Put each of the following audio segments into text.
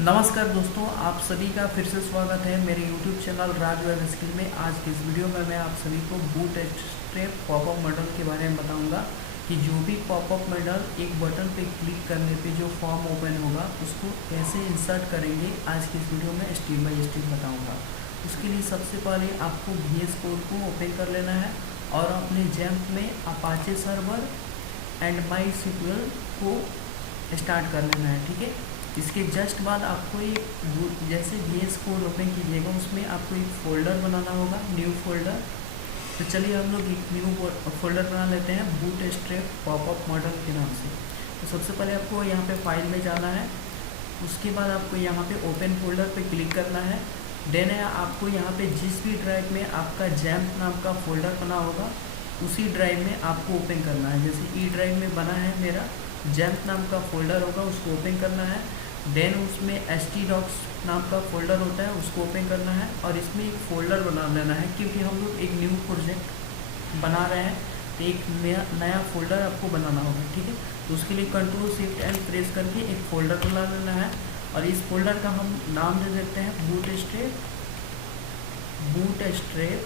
नमस्कार दोस्तों, आप सभी का फिर से स्वागत है मेरे YouTube चैनल राज वेब स्किल में। आज की इस वीडियो में मैं आप सभी को बूटस्ट्रैप पॉपअप मॉडल के बारे में बताऊंगा कि जो भी पॉपअप मॉडल एक बटन पे क्लिक करने पे जो फॉर्म ओपन होगा उसको कैसे इंसर्ट करेंगे। आज की इस वीडियो में स्टेप बाय स्टेप बताऊँगा। उसके लिए सबसे पहले आपको VS कोड को ओपन कर लेना है और अपने जैम्प में अपाचे सर्वर एंड MySQL को स्टार्ट कर लेना है। ठीक है, इसके जस्ट बाद आपको एक जैसे VS कोड ओपन कीजिएगा उसमें आपको एक फ़ोल्डर बनाना होगा, न्यू फोल्डर। तो चलिए हम लोग एक न्यू फोल्डर बना लेते हैं बूटस्ट्रैप पॉपअप मॉडल के नाम से। तो सबसे पहले आपको यहाँ पे फाइल में जाना है, उसके बाद आपको यहाँ पे ओपन फोल्डर पे क्लिक करना है। देन आपको यहाँ पे जिस भी ड्राइव में आपका जैम्प नाम का फोल्डर बना होगा उसी ड्राइव में आपको ओपन करना है। जैसे ई ड्राइव में बना है मेरा जैम्प नाम का फोल्डर होगा, उसको ओपन करना है। देन उसमें htdocs नाम का फोल्डर होता है, उसको ओपन करना है और इसमें एक फ़ोल्डर बना लेना है क्योंकि हम लोग एक न्यू प्रोजेक्ट बना रहे हैं तो एक नया फ़ोल्डर आपको बनाना होगा। ठीक है, तो उसके लिए Ctrl Shift L प्रेस करके एक फ़ोल्डर बना लेना है और इस फोल्डर का हम नाम दे देते हैं बूटस्ट्रैप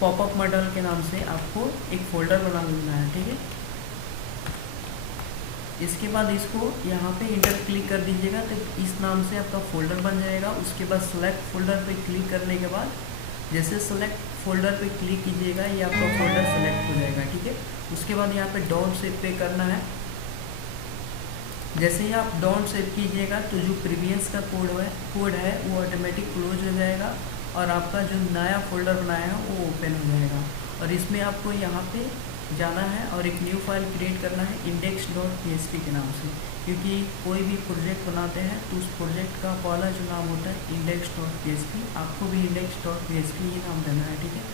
पॉपअप मॉडल के नाम से आपको एक फ़ोल्डर बना लेना है। ठीक है, इसके बाद इसको यहाँ पे इंटर क्लिक कर दीजिएगा तो इस नाम से आपका फ़ोल्डर बन जाएगा। उसके बाद सेलेक्ट फोल्डर पे क्लिक करने के बाद जैसे सेलेक्ट फोल्डर पे क्लिक कीजिएगा ये आपका फोल्डर सेलेक्ट हो जाएगा। ठीक है, उसके बाद यहाँ पे डॉट सेव पे करना है। जैसे ही आप डॉट सेव कीजिएगा तो जो प्रीवियस का कोड है वो ऑटोमेटिक क्लोज हो जाएगा और आपका जो नया फोल्डर बनाया है वो ओपन हो जाएगा। और इसमें आपको यहाँ पे जाना है और एक न्यू फाइल क्रिएट करना है index.php के नाम से, क्योंकि कोई भी प्रोजेक्ट बनाते हैं तो उस प्रोजेक्ट का पहला जो नाम होता है index.php, आपको भी index.php ही नाम देना है। ठीक है,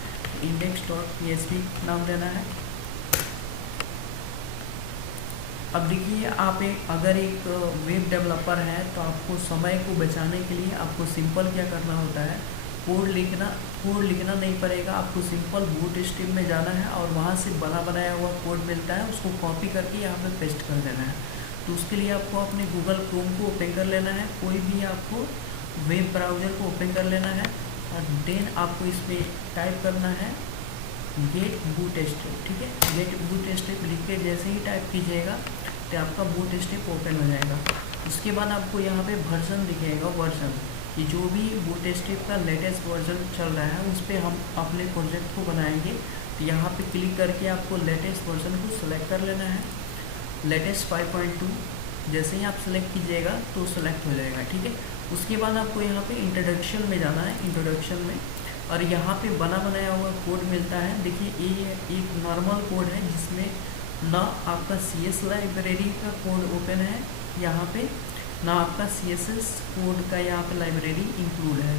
index.php नाम देना है। अब देखिए आप अगर एक वेब डेवलपर है तो आपको समय को बचाने के लिए आपको सिंपल क्या करना होता है, कोड लिखना नहीं पड़ेगा। आपको सिंपल बूटस्ट्रैप में जाना है और वहाँ से बना बनाया हुआ कोड मिलता है, उसको कॉपी करके यहाँ पे पेस्ट कर देना है। तो उसके लिए आपको अपने गूगल क्रोम को ओपन कर लेना है, कोई भी आपको वेब ब्राउज़र को ओपन कर लेना है और देन आपको इसमें टाइप करना है गेट बूटस्ट्रैप। ठीक है, गेट बूटस्ट्रैप लिख के जैसे ही टाइप कीजिएगा तो आपका बूटस्ट्रैप ओपन हो जाएगा। उसके बाद आपको यहाँ पे वर्जन दिखेगा, वर्जन कि जो भी बूटस्ट्रैप का लेटेस्ट वर्जन चल रहा है उस पर हम अपने प्रोजेक्ट को बनाएंगे। तो यहाँ पे क्लिक करके आपको लेटेस्ट वर्जन को सिलेक्ट कर लेना है, लेटेस्ट 5.2। जैसे ही आप सेलेक्ट कीजिएगा तो सेलेक्ट हो जाएगा। ठीक है, उसके बाद आपको यहाँ पे इंट्रोडक्शन में जाना है, इंट्रोडक्शन में, और यहाँ पे बना बनाया हुआ कोड मिलता है। देखिए ये एक नॉर्मल कोड है जिसमें ना आपका CS लाइब्रेरी का कोड ओपन है यहाँ पे, ना आपका CSS कोड का यहाँ पे लाइब्रेरी इंक्लूड है।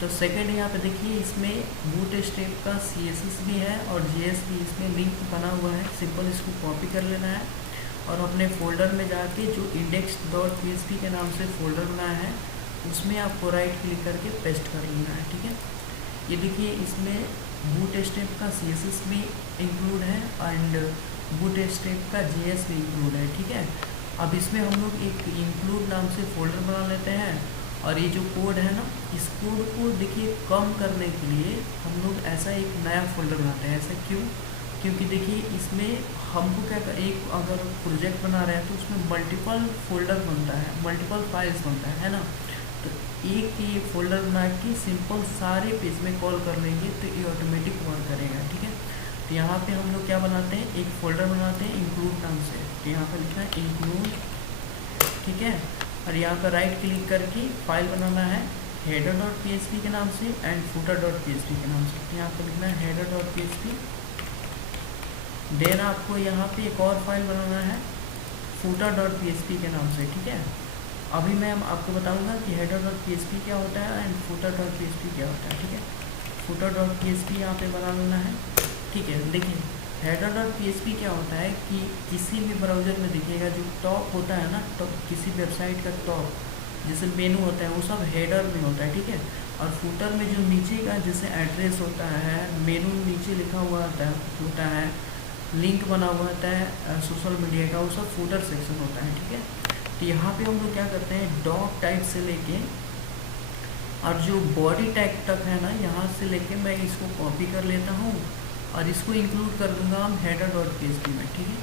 तो सेकंड यहाँ पे देखिए इसमें बूटस्ट्रैप का CSS भी है और JS भी इसमें लिंक बना हुआ है। सिंपल इसको कॉपी कर लेना है और अपने फोल्डर में जाके जो index.php के नाम से फोल्डर बनाया है उसमें आपको राइट क्लिक करके पेस्ट कर लेना है। ठीक है, ये देखिए इसमें बूटस्ट्रैप का CSS भी इंक्लूड है एंड बूटस्ट्रैप का JS भी इंक्लूड है। ठीक है, अब इसमें हम लोग एक इंक्लूड नाम से फोल्डर बना लेते हैं और ये जो कोड है ना, इस कोड को देखिए कम करने के लिए हम लोग ऐसा एक नया फोल्डर बनाते हैं। ऐसा क्यों? क्योंकि देखिए इसमें हमको क्या एक अगर प्रोजेक्ट बना रहे हैं तो उसमें मल्टीपल फोल्डर बनता है, मल्टीपल फाइल्स बनता है ना। तो एक ये फोल्डर बना के सिंपल सारे पेज में कॉल कर लेंगे तो ये ऑटोमेटिक वर्क करेगा। ठीक है, तो यहाँ पे हम लोग क्या बनाते हैं, एक फोल्डर बनाते हैं इंक्लूड नाम से। तो यहाँ पर लिखना है इंक्लूड। ठीक है, और यहाँ पर राइट क्लिक करके फाइल बनाना है header.php के नाम से एंड footer.php के नाम से। यहाँ पर लिखना है header.php। देन आपको यहाँ पे एक और फाइल बनाना है footer.php के नाम से। ठीक है, अभी मैं आपको बताऊंगा कि header.php क्या होता है एंड footer.php क्या होता है। ठीक है, footer.php यहाँ पे बना लेना है। ठीक है, देखिए header.php क्या होता है कि किसी भी ब्राउज़र में दिखेगा जो टॉप होता है ना, तो किसी वेबसाइट का टॉप जैसे मेनू होता है वो सब हेडर में होता है। ठीक है, और फूटर में जो नीचे का जैसे एड्रेस होता है, मेनू नीचे लिखा हुआ होता है, लिंक बना हुआ होता है सोशल मीडिया का, वो सब फूटर सेक्शन होता है। ठीक है, तो यहाँ पे हम लोग क्या करते हैं, डॉग टाइप से लेके और जो बॉडी टैग तक है ना, यहाँ से लेके मैं इसको कॉपी कर लेता हूँ और इसको इंक्लूड कर दूंगा हम हेडर डॉट पीएचपी में, ठीक है।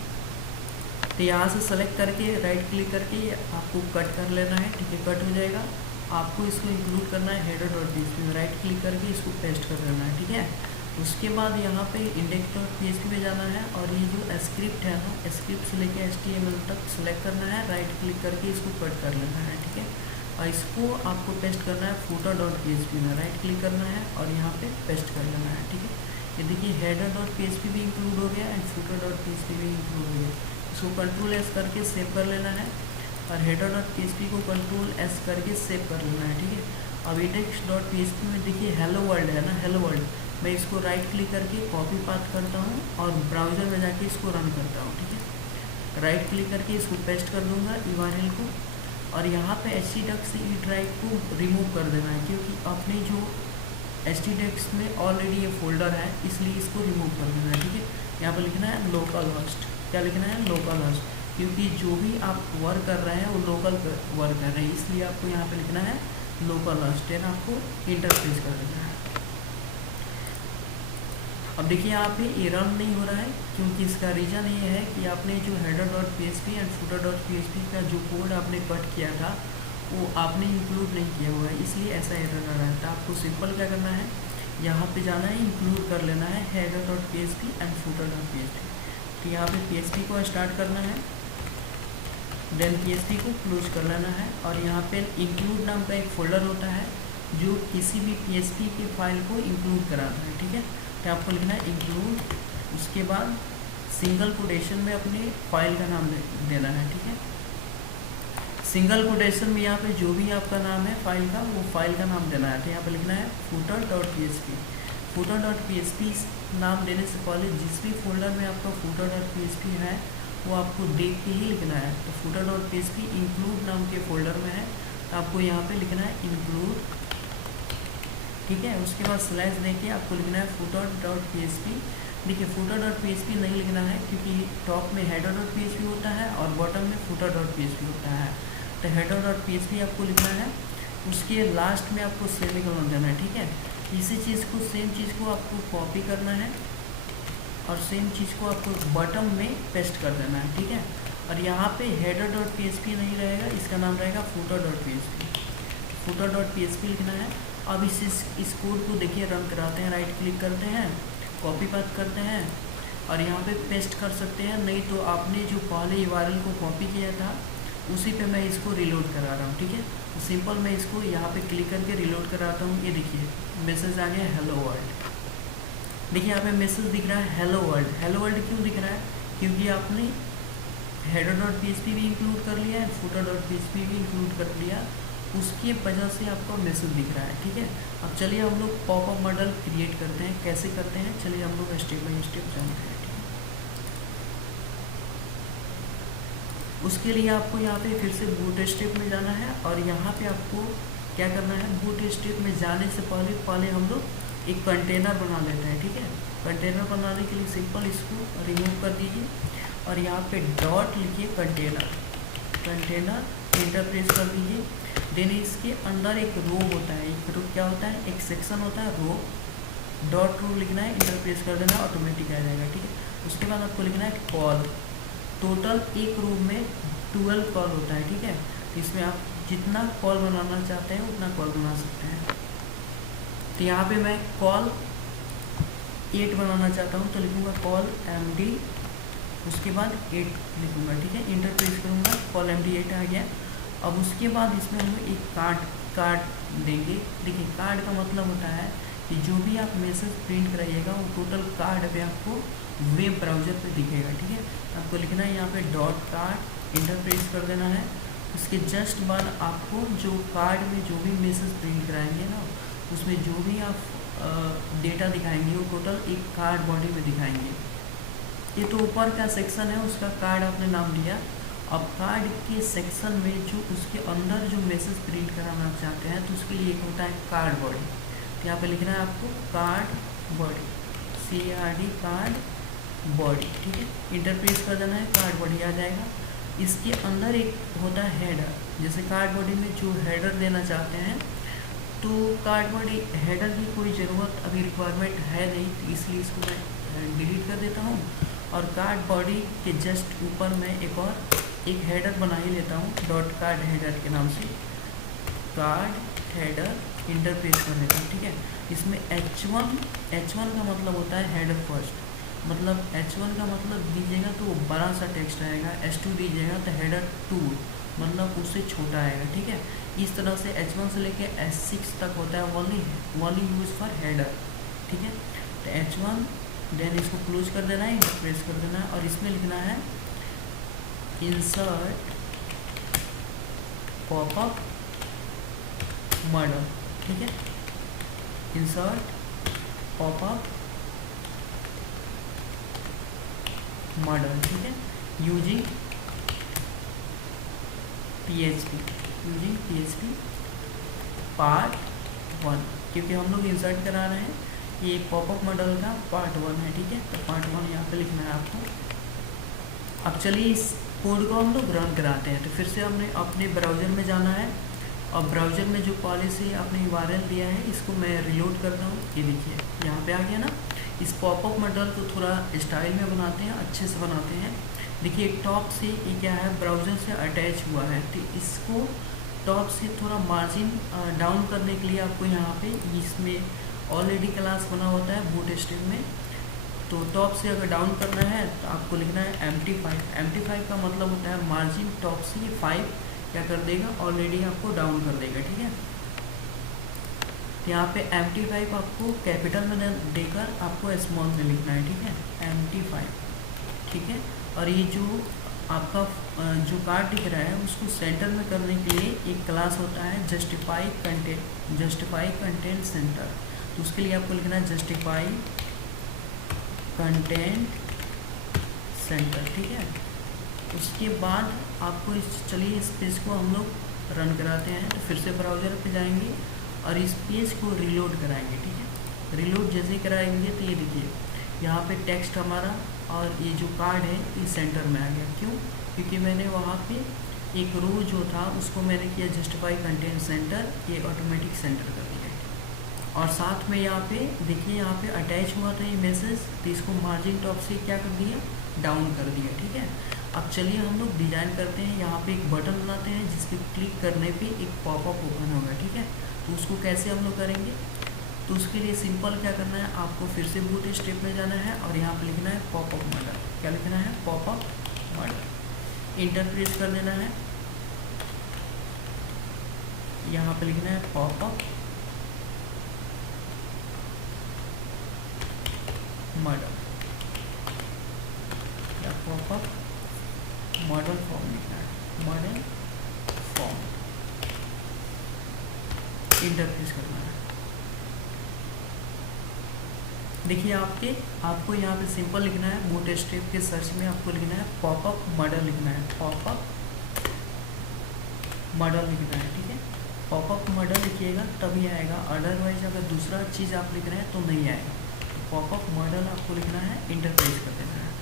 तो यहाँ से सेलेक्ट करके राइट क्लिक करके आपको कट कर लेना है, ठीक है, कट हो जाएगा। आपको इसको इंक्लूड करना है हेडर डॉट पीएचपी में, राइट क्लिक करके इसको पेस्ट कर देना है, ठीक है। उसके बाद यहाँ पे इंडेक्स डॉट पीएचपी में जाना है और ये जो स्क्रिप्ट है ना, स्क्रिप्ट से लेके HTML तक सेलेक्ट करना है, राइट क्लिक करके इसको कट कर लेना है, ठीक है। और इसको आपको पेस्ट करना है फूटर डॉट पीएचपी में, राइट क्लिक करना है और यहाँ पे पेस्ट कर लेना है, ठीक है। ये देखिए हेडर डॉट पीएचपी भी इंक्लूड हो गया एंड फूटर डॉट पीएचपी भी इंक्लूड हो गया। इसको कंट्रोल S करके सेव कर लेना है और हेडर डॉट पीएचपी को कंट्रोल S करके सेव कर लेना है, ठीक है। अब इंडेक्स डॉट पीएचपी में देखिए हेलो वर्ल्ड है ना, हेलो वर्ल्ड, मैं इसको राइट क्लिक करके कॉपी पाथ करता हूँ और ब्राउज़र में जाके इसको रन करता हूँ, ठीक है। राइट क्लिक करके इसको पेस्ट कर दूँगा URL को और यहाँ पे htdocs से ई ड्राइव को रिमूव कर देना है, क्योंकि अपने जो htdocs में ऑलरेडी ये फोल्डर है, इसलिए इसको रिमूव कर देना है, ठीक है। यहाँ पर लिखना है लोकल होस्ट, क्या लिखना है, लोकल होस्ट, क्योंकि जो भी आप वर्क कर रहे हैं वो लोकल वर्क कर रहे हैं, इसलिए आपको यहाँ पे लिखना है लोकल होस्ट, देन आपको इंटरफेस कर देना है। अब देखिए यहाँ पे ये रन नहीं हो रहा है, क्योंकि इसका रीज़न ये है कि आपने जो header dot PHP and footer dot PHP का जो कोड आपने कट किया था वो आपने इंक्लूड नहीं किया हुआ है, इसलिए ऐसा एरर आ रहा है। तो आपको सिंपल क्या करना है, यहाँ पे जाना है, इंक्लूड कर लेना है header dot PHP and footer dot PHP. तो यहाँ पे पीएचपी को स्टार्ट करना है, देन पीएचपी को क्लोज कर लेना है और यहाँ पे इंक्लूड नाम का एक फोल्डर होता है जो किसी भी पीएचपी की फाइल को इंक्लूड कराता है, ठीक है। तो आपको लिखना है इंक्लूड, उसके बाद सिंगल कोटेशन में अपनी फाइल का नाम देना है, ठीक है। सिंगल कोटेशन में यहाँ पे जो भी आपका नाम है फाइल का, वो फाइल का नाम देना है। तो यहाँ पे लिखना है footer dot PHP. Footer dot PHP नाम देने से पहले जिस भी फोल्डर में आपका फूटर डॉट पीएचपी है वो आपको देख के ही लिखना है। तो फूटर डॉट पीएचपी इंक्लूड नाम के फोल्डर में है, तो आपको यहाँ पे लिखना है इंक्लूड, ठीक है। उसके बाद स्लैश देके आपको लिखना है फूटर डॉट पीएचपी। देखिए फूटर डॉट पीएचपी नहीं लिखना है, क्योंकि टॉप में हेडर डॉट पीएचपी होता है और बॉटम में फूटर डॉट पीएचपी होता है। तो हेडर डॉट पीएचपी आपको लिखना है, उसके लास्ट में आपको सेमीकोलन देना है, ठीक है। इसी चीज़ को, सेम चीज़ को आपको कॉपी करना है और सेम चीज़ को आपको बॉटम में पेस्ट कर देना है, ठीक है। और यहाँ पे हेडर डॉट पीएचपी नहीं रहेगा, इसका नाम रहेगा footer dot PHP. Footer dot PHP लिखना है। अब इस कोड को देखिए रन कराते हैं, राइट क्लिक करते हैं, कॉपी पेस्ट करते हैं और यहाँ पे पेस्ट कर सकते हैं, नहीं तो आपने जो पहले URL को कॉपी किया था उसी पे मैं इसको रिलोड करा रहा हूँ, ठीक है। तो सिंपल मैं इसको यहाँ पे क्लिक करके रिलोड कराता हूँ। ये देखिए मैसेज आ गया हेलो वर्ल्ड। देखिए यहाँ पे मैसेज दिख रहा है हेलो वर्ल्ड। हेलो वर्ल्ड क्यों दिख रहा है, क्योंकि आपने हेडर डॉट पीएचपी भी इंक्लूड कर लिया है, फूटर डॉट पीएचपी भी इंक्लूड कर लिया, उसकी वजह से आपको मैसेज दिख रहा है, ठीक है। अब चलिए हम लोग पॉपअप मॉडल क्रिएट करते हैं, कैसे करते हैं चलिए हम लोग स्टेप बाय स्टेप जानते हैं, ठीक है। उसके लिए आपको यहाँ पे फिर से बूटस्ट्रैप में जाना है और यहाँ पे आपको क्या करना है, बूटस्ट्रैप में जाने से पहले हम लोग एक कंटेनर बना लेते हैं, ठीक है। कंटेनर बनाने के लिए सिंपल इसको रिमूव कर दीजिए और यहाँ पे डॉट लिखिए कंटेनर, एंटर प्रेस कर दीजिए। देन इसके अंदर एक रो होता है, एक रो क्या होता है, एक सेक्शन होता है रो, डॉट रो लिखना है, इंटर प्रेस कर देना, ऑटोमेटिक आ जाएगा, ठीक है। उसके बाद आपको लिखना है कॉल। टोटल एक रो में 12 कॉल होता है, ठीक है। इसमें आप जितना कॉल बनाना चाहते हैं उतना कॉल बना सकते हैं। तो यहाँ पे मैं कॉल 8 बनाना चाहता हूँ, तो लिखूँगा कॉल MD, उसके बाद 8 लिखूँगा, ठीक है। इंटर प्रेस करूँगा, कॉल MD 8 आ गया। अब उसके बाद इसमें हम एक कार्ड देंगे। देखिए कार्ड का मतलब होता है कि जो भी आप मैसेज प्रिंट कराइएगा वो टोटल कार्ड पे आपको वेब ब्राउज़र पे दिखेगा, ठीक है। आपको लिखना है यहाँ पे डॉट कार्ड, इंटर प्रेस कर देना है। उसके जस्ट बाद आपको जो कार्ड में जो भी मैसेज प्रिंट कराएंगे ना, उसमें जो भी आप डेटा दिखाएंगे वो टोटल एक कार्ड बॉडी में दिखाएंगे। ये तो ऊपर का सेक्शन है, उसका कार्ड आपने नाम लिया। अब कार्ड के सेक्शन में जो उसके अंदर जो मैसेज प्रिंट कराना चाहते हैं तो उसके लिए एक होता है कार्ड बॉडी। तो यहाँ पे लिखना है आपको card body, CRD card body, ठीक है। इंटर प्रेस कर देना है, कार्ड बॉडी आ जाएगा। इसके अंदर एक होता है हेडर, जैसे कार्ड बॉडी में जो हेडर देना चाहते हैं, तो कार्ड बॉडी हेडर की कोई ज़रूरत अभी रिक्वायरमेंट है नहीं, तो इसलिए इसको मैं डिलीट कर देता हूँ। और कार्ड बॉडी के जस्ट ऊपर मैं एक हेडर बना ही लेता हूँ, डॉट कार्ड हेडर के नाम से, कार्ड हेडर इंटरप्रेस कर लेता हूँ। ठीक है, इसमें H1 का मतलब होता है हेडर फर्स्ट, मतलब H1 का मतलब दीजिएगा तो बड़ा सा टेक्स्ट आएगा, H2 दीजिएगा तो हेडर 2 मतलब उससे छोटा आएगा। ठीक है, इस तरह से H1 से लेके H6 तक होता है वॉल्यूम यूज फॉर हेडर। ठीक है, तो H1 देन इसको क्लोज कर देना है, प्रेस कर देना है, और इसमें लिखना है इंसर्ट पॉपअप मॉडल। ठीक है, इंसर्ट पॉपअप मॉडल। ठीक है, यूजिंग PHP पार्ट 1, क्योंकि हम लोग इंसर्ट करा रहे हैं, ये पॉपअप मॉडल का पार्ट 1 है। ठीक है, तो पार्ट 1 यहाँ पे लिखना है आपको। अब चलिए इस कोड को हम लोग रन कराते हैं। तो फिर से हमने अपने ब्राउज़र में जाना है, और ब्राउज़र में जो पॉलिसी आपने URL दिया है इसको मैं रिलोड करता हूँ। ये देखिए यहाँ पे आ गया ना। इस पॉपअप मॉडल को थोड़ा स्टाइल में बनाते हैं, अच्छे से बनाते हैं। देखिए टॉप से ये क्या है, ब्राउज़र से अटैच हुआ है, तो इसको टॉप से थोड़ा मार्जिन डाउन करने के लिए आपको यहाँ पे इसमें ऑलरेडी क्लास बना होता है बूटस्ट्रैप में, तो टॉप से अगर डाउन करना है तो आपको लिखना है MT5 का मतलब होता है मार्जिन टॉप से 5 क्या कर देगा, ऑलरेडी आपको डाउन कर देगा। ठीक है, तो यहाँ पे MT5 आपको कैपिटल में देकर आपको स्मॉल में लिखना है। ठीक है, MT5। ठीक है, और ये जो आपका जो कार्ड दिख रहा है उसको सेंटर में करने के लिए एक क्लास होता है जस्टिफाई कंटेंट सेंटर, तो उसके लिए आपको लिखना है जस्टिफाई कंटेंट सेंटर। ठीक है, उसके बाद आपको चलिए इस पेज को हम लोग रन कराते हैं। तो फिर से ब्राउज़र पे जाएंगे और इस पेज को रिलोड कराएंगे। ठीक है, रिलोड जैसे ही कराएंगे तो ये देखिए यहाँ पे टेक्स्ट हमारा और ये जो कार्ड है ये सेंटर में आ गया। क्यों? क्योंकि मैंने वहाँ पे एक रो जो था उसको मैंने किया जस्टिफाई कंटेंट सेंटर, ये ऑटोमेटिक सेंटर कर दिया। और साथ में यहाँ पे देखिए यहाँ पे अटैच हुआ था ये मैसेज, तो इसको मार्जिन टॉप से क्या कर दिया, डाउन कर दिया। ठीक है, अब चलिए हम लोग डिज़ाइन करते हैं। यहाँ पे एक बटन बनाते हैं जिस पे क्लिक करने पे एक पॉपअप ओपन होगा। ठीक है, तो उसको कैसे हम लोग करेंगे, तो उसके लिए सिंपल क्या करना है, आपको फिर से बूटस्ट्रैप में जाना है और यहाँ पे लिखना है पॉपअप मॉडल। क्या लिखना है, पॉपअप मॉडल। इंटर प्रेस कर देना है, यहाँ पे लिखना है पॉपअप मॉडल, या पॉपअप मॉडल फॉर्म लिखना है, मॉडल फॉर्म। इंटर प्रेस करना है। देखिए आपको यहाँ पे सिंपल लिखना है, बूटस्ट्रैप के सर्च में आपको लिखना है पॉपअप मॉडल लिखना है, पॉपअप मॉडल लिखना है। ठीक है, पॉपअप मॉडल लिखिएगा तभी आएगा, अदरवाइज अगर दूसरा चीज़ आप लिख रहे हैं तो नहीं आएगा। तो पॉपअप मॉडल आपको लिखना है, इंटर प्रेस कर देना है।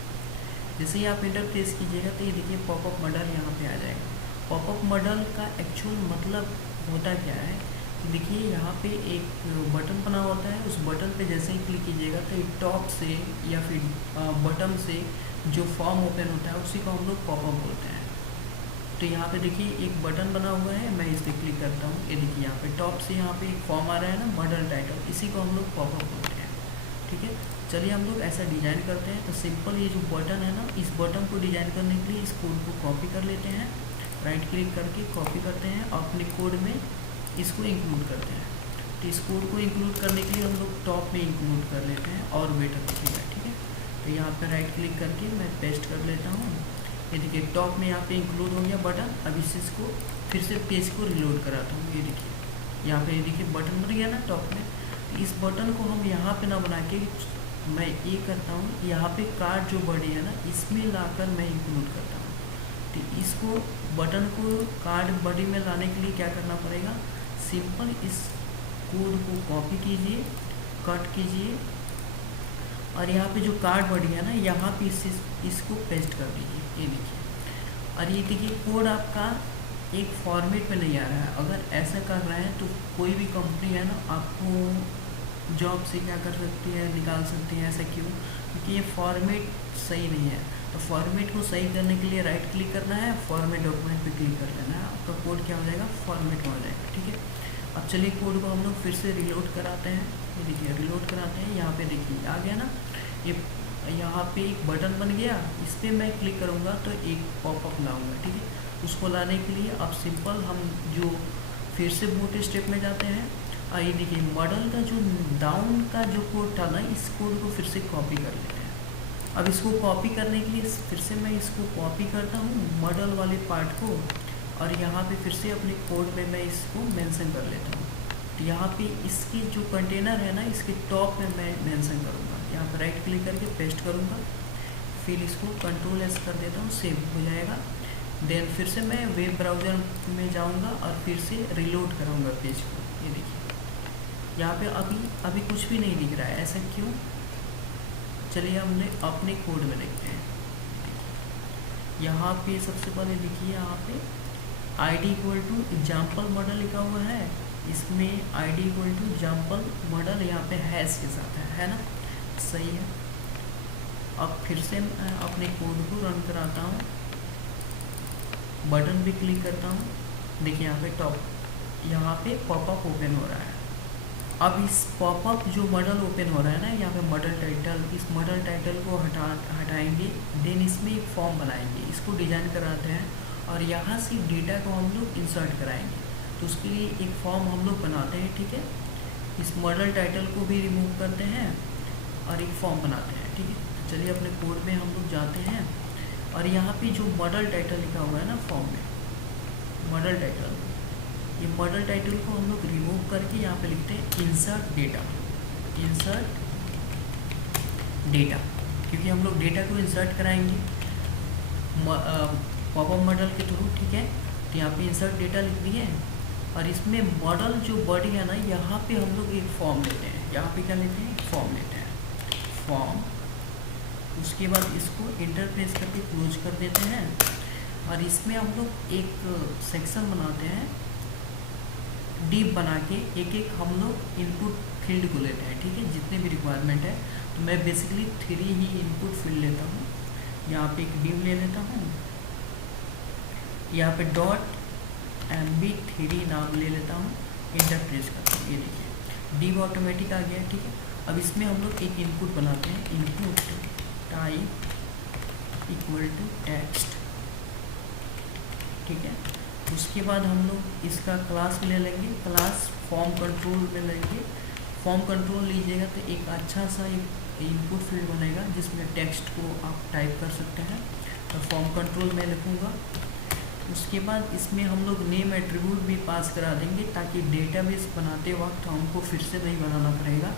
जैसे ही आप इंटर प्रेस कीजिएगा तो ये देखिए पॉपअप मॉडल यहाँ पे आ जाएगा। पॉपअप मॉडल का एक्चुअल मतलब होता क्या है, देखिए यहाँ पे एक बटन बना होता है, उस बटन पे जैसे ही क्लिक कीजिएगा तो टॉप से या फिर बटन से जो फॉर्म ओपन होता है उसी को हम लोग पॉपअप बोलते हैं। तो यहाँ पे देखिए एक बटन बना हुआ है, मैं इस पर क्लिक करता हूँ, ये देखिए यहाँ पे टॉप से यहाँ पे एक फॉर्म आ रहा है ना, मॉडल टाइटल, इसी को हम लोग पॉपअप बोलते हैं। ठीक है, चलिए हम लोग ऐसा डिज़ाइन करते हैं। तो सिंपल ये जो बटन है ना, इस बटन को डिज़ाइन करने के लिए इस कोड को कॉपी कर लेते हैं, राइट क्लिक करके कॉपी करते हैं और अपने कोड में इसको इंक्लूड करते हैं। तो इस कोड को इंक्लूड करने के लिए हम लोग टॉप में इंक्लूड कर लेते हैं और बेटर दिखेगा। ठीक है, तो यहाँ पे राइट क्लिक करके मैं पेस्ट कर लेता हूँ। ये देखिए टॉप में यहाँ पे इंक्लूड हो गया बटन। अब इसको फिर से पेज को रिलोड कराता हूँ। ये देखिए यहाँ पे, ये देखिए बटन बन गया ना टॉप में। तो इस बटन को हम यहाँ पे ना बना के मैं ये करता हूँ, यहाँ पे कार्ड जो बॉडी है ना इसमें लाकर मैं इंक्लूड करता हूँ। तो इसको बटन को कार्ड बॉडी में लाने के लिए क्या करना पड़ेगा, सिंपल इस कोड को कॉपी कीजिए, कट कीजिए और यहाँ पे जो कार्ड बॉडी है ना यहाँ पे इसको पेस्ट कर दीजिए। ये देखिए और ये देखिए कोड आपका एक फॉर्मेट में नहीं आ रहा है। अगर ऐसा कर रहा है तो कोई भी कंपनी है ना आपको जॉब से क्या कर सकती है, निकाल सकती है। ऐसा क्यों? क्योंकि ये फॉर्मेट सही नहीं है। तो फॉर्मेट को सही करने के लिए राइट क्लिक करना है, फॉर्मेट डॉक्यूमेंट पे क्लिक कर लेना है, आपका कोड क्या हो जाएगा, फॉर्मेट में हो जाएगा। ठीक है, अब चलिए कोड को हम लोग फिर से रिलोड कराते हैं। ये देखिए रिलोड कराते हैं, यहाँ पे देखिए आ गया ना, ये यहाँ पे एक बटन बन गया, इस पर मैं क्लिक करूँगा तो एक पॉपअप लाऊंगा। ठीक है, उसको लाने के लिए अब सिंपल हम जो फिर से बूट स्टेप में जाते हैं। ये देखिए मॉडल का जो डाउन का जो कोड था ना, इस कोड को फिर से कॉपी कर लेते हैं। अब इसको कॉपी करने के लिए फिर से मैं इसको कॉपी करता हूँ मॉडल वाले पार्ट को, और यहाँ पे फिर से अपने कोड में मैं इसको मेंशन कर लेता हूँ। तो यहाँ पे इसकी जो कंटेनर है ना, इसके टॉप में मैं मेंशन करूँगा। यहाँ पर राइट क्लिक करके पेस्ट करूँगा, फिर इसको Ctrl+S कर देता हूँ, सेव हो जाएगा। देन फिर से मैं वेब ब्राउज़र में जाऊँगा और फिर से रिलोड कराऊँगा पेज को। ये देखिए यहाँ पे अभी कुछ भी नहीं दिख रहा है, ऐसा क्यों? चलिए हमने अपने कोड में देखते हैं। यहाँ पे सबसे पहले देखिए, यहाँ पे ID = एग्जाम्पल मॉडल लिखा हुआ है, इसमें ID = एग्जाम्पल मॉडल यहाँ पे हैश के साथ है ना, सही है। अब फिर से मैं अपने कोड को रन कराता हूँ, बटन पे क्लिक करता हूँ, देखिए यहाँ पे टॉप, यहाँ पे पॉपअप ओपन हो रहा है। अब इस पॉपअप जो मॉडल ओपन हो रहा है ना, यहाँ पे मॉडल टाइटल, इस मॉडल टाइटल को हटाएंगे। देन इसमें एक फॉर्म बनाएंगे, इसको डिजाइन कराते हैं, और यहाँ से डेटा को हम लोग इंसर्ट कराएंगे। तो उसके लिए एक फॉर्म हम लोग बनाते हैं। ठीक है, इस मॉडल टाइटल को भी रिमूव करते हैं और एक फॉर्म बनाते हैं। ठीक है, चलिए अपने कोड में हम लोग जाते हैं, और यहाँ पे जो मॉडल टाइटल लिखा हुआ है ना फॉर्म में, मॉडल टाइटल, ये मॉडल टाइटल को हम लोग रिमूव करके यहाँ पे लिखते हैं इंसर्ट डेटा, इंसर्ट डेटा, क्योंकि हम लोग डेटा को इंसर्ट कराएंगे पॉपअप मॉडल के थ्रू। ठीक है, तो यहाँ पे इंसर्ट डेटा लिख दिए, और इसमें मॉडल जो बॉडी है ना, यहाँ पे हम लोग एक फॉर्म लेते हैं। यहाँ पे क्या लेते हैं, फॉर्म लेते हैं, फॉर्म। उसके बाद इसको इंटरप्रेस करके क्लोज कर देते हैं, और इसमें हम लोग एक सेक्शन बनाते हैं, डीप बना के एक हम लोग इनपुट फील्ड को लेते हैं। ठीक है, जितने भी रिक्वायरमेंट है, तो मैं बेसिकली 3 ही इनपुट फील्ड लेता हूँ। यहाँ पे एक डिव ले लेता हूँ, यहाँ पे .mb3 नाम ले लेता हूँ, इंटर प्रेस करता हूँ। ये देखिए डिव ऑटोमेटिक आ गया। ठीक है, अब इसमें हम लोग एक इनपुट बनाते हैं, इनपुट टाइप = टेक्स्ट। ठीक है, उसके बाद हम लोग इसका क्लास ले लेंगे, क्लास फॉर्म कंट्रोल में लेंगे। फॉर्म कंट्रोल लीजिएगा तो एक अच्छा सा एक इनपुट फील्ड बनेगा, जिसमें टेक्स्ट को आप टाइप कर सकते हैं। तो फॉर्म कंट्रोल में लिखूँगा। उसके बाद इसमें हम लोग नेम एट्रीब्यूट भी पास करा देंगे, ताकि डेटाबेस बनाते वक्त हमको फिर से नहीं बनाना पड़ेगा,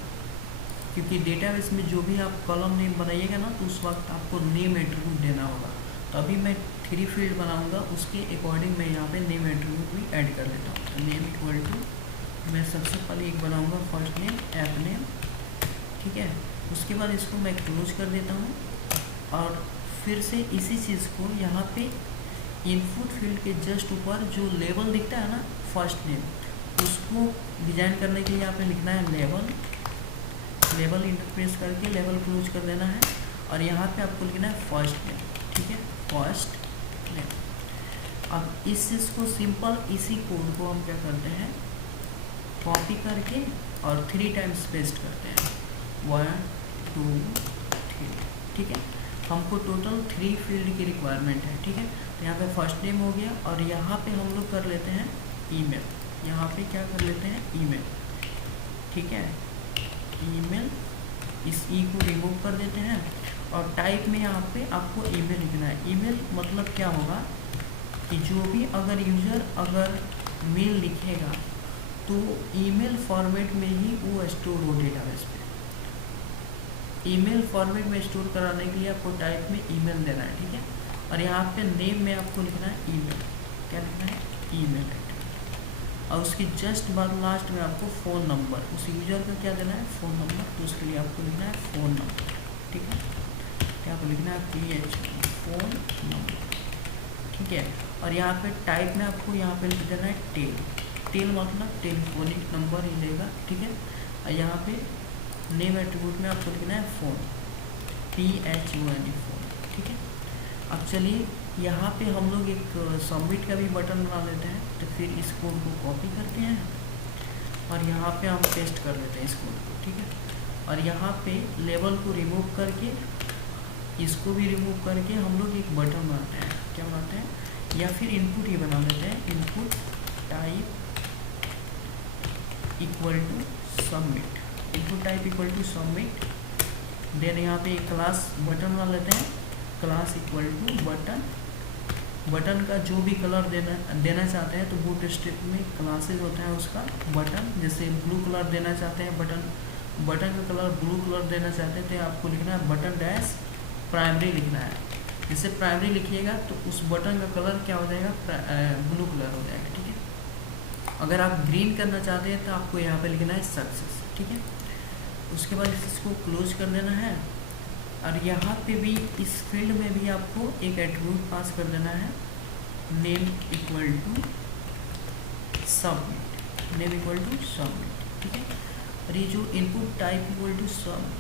क्योंकि डेटाबेस में जो भी आप कॉलम नेम बनाइएगा ना, तो उस वक्त आपको नेम एट्रीब्यूट देना होगा। तो अभी मैं 3 फील्ड बनाऊंगा, उसके अकॉर्डिंग मैं यहाँ पे नेम एट्रीब्यूट भी ऐड कर लेता हूँ। तो नेम = मैं सबसे पहले एक बनाऊंगा फर्स्ट नेम, ऐप नेम। ठीक है, उसके बाद इसको मैं क्लोज कर देता हूँ, और फिर से इसी चीज़ को यहाँ पे इनपुट फील्ड के जस्ट ऊपर जो लेवल दिखता है ना, फर्स्ट नेम, उसको डिजाइन करने के लिए यहाँ पे लिखना है लेवल। लेवल इंटरप्रेस करके लेवल क्लोज कर देना है, और यहाँ पे आपको लिखना है फर्स्ट नेम। ठीक है, फर्स्ट नेम। अब इस चीज़ को सिंपल, इसी कोड को हम क्या करते हैं, कॉपी करके और 3 टाइम्स पेस्ट करते हैं, 1 2 3। ठीक है, हमको टोटल 3 फील्ड की रिक्वायरमेंट है। ठीक है, तो यहाँ पे फर्स्ट नेम हो गया, और यहाँ पे हम लोग कर लेते हैं ईमेल। यहाँ पे क्या कर लेते हैं, ईमेल। ठीक है, ईमेल, इस ई को रिमूव कर देते हैं, और टाइप में यहाँ पे आपको ईमेल लिखना है। ईमेल मतलब क्या होगा कि जो भी अगर यूज़र अगर मेल लिखेगा, तो ईमेल फॉर्मेट में ही वो स्टोर हो डेटाबेस पे। ईमेल फॉर्मेट में स्टोर कराने के लिए आपको टाइप में ईमेल देना है। ठीक है, और यहाँ पे नेम में आपको लिखना है ईमेल। क्या लिखना है, ईमेल। और उसके जस्ट बाद लास्ट में आपको फ़ोन नंबर, उस यूज़र का क्या देना है, फ़ोन नंबर। तो उसके लिए आपको लिखना है फ़ोन नंबर। ठीक है, क्या आपको लिखना है PH फ़ोन नंबर। ठीक है। और यहाँ पे टाइप में आपको यहाँ पे लिख देना है टेल। टेल मतलब टेलीफोनिक नंबर ही लेगा, ठीक है। और यहाँ पे नेम एट्रीब्यूट में आपको लिखना है फ़ोन, PHONE फ़ोन, ठीक है। अब चलिए यहाँ पे हम लोग एक सबमिट का भी बटन बना लेते हैं। तो फिर इस कोड को कॉपी करते हैं और यहाँ पे हम पेस्ट कर देते हैं इस कोड को, ठीक है। और यहाँ पे लेबल को रिमूव करके, इसको भी रिमूव करके हम लोग एक बटन बनाते हैं। क्या बनाते हैं, या फिर इनपुट ही बना लेते हैं, input type equal to submit, input type equal to submit. Then यहाँ पे एक क्लास बटन बना लेते हैं, class equal to button. Button का जो भी कलर देना चाहते हैं, तो बूटस्ट्रैप में क्लासेज होता है उसका बटन। जैसे ब्लू कलर देना चाहते हैं, बटन का कलर ब्लू कलर देना चाहते हैं, तो आपको लिखना है बटन डैश प्राइमरी लिखना है। जैसे प्राइमरी लिखिएगा तो उस बटन का कलर क्या हो जाएगा, ब्लू कलर हो जाएगा, ठीक है। अगर आप ग्रीन करना चाहते हैं तो आपको यहाँ पे लिखना है सक्सेस, ठीक है। उसके बाद इसको क्लोज कर देना है। और यहाँ पे भी इस फील्ड में भी आपको एक एट्रीब्यूट पास कर देना है, name equal to submit, name equal to submit, ठीक है। और ये जो input type equal to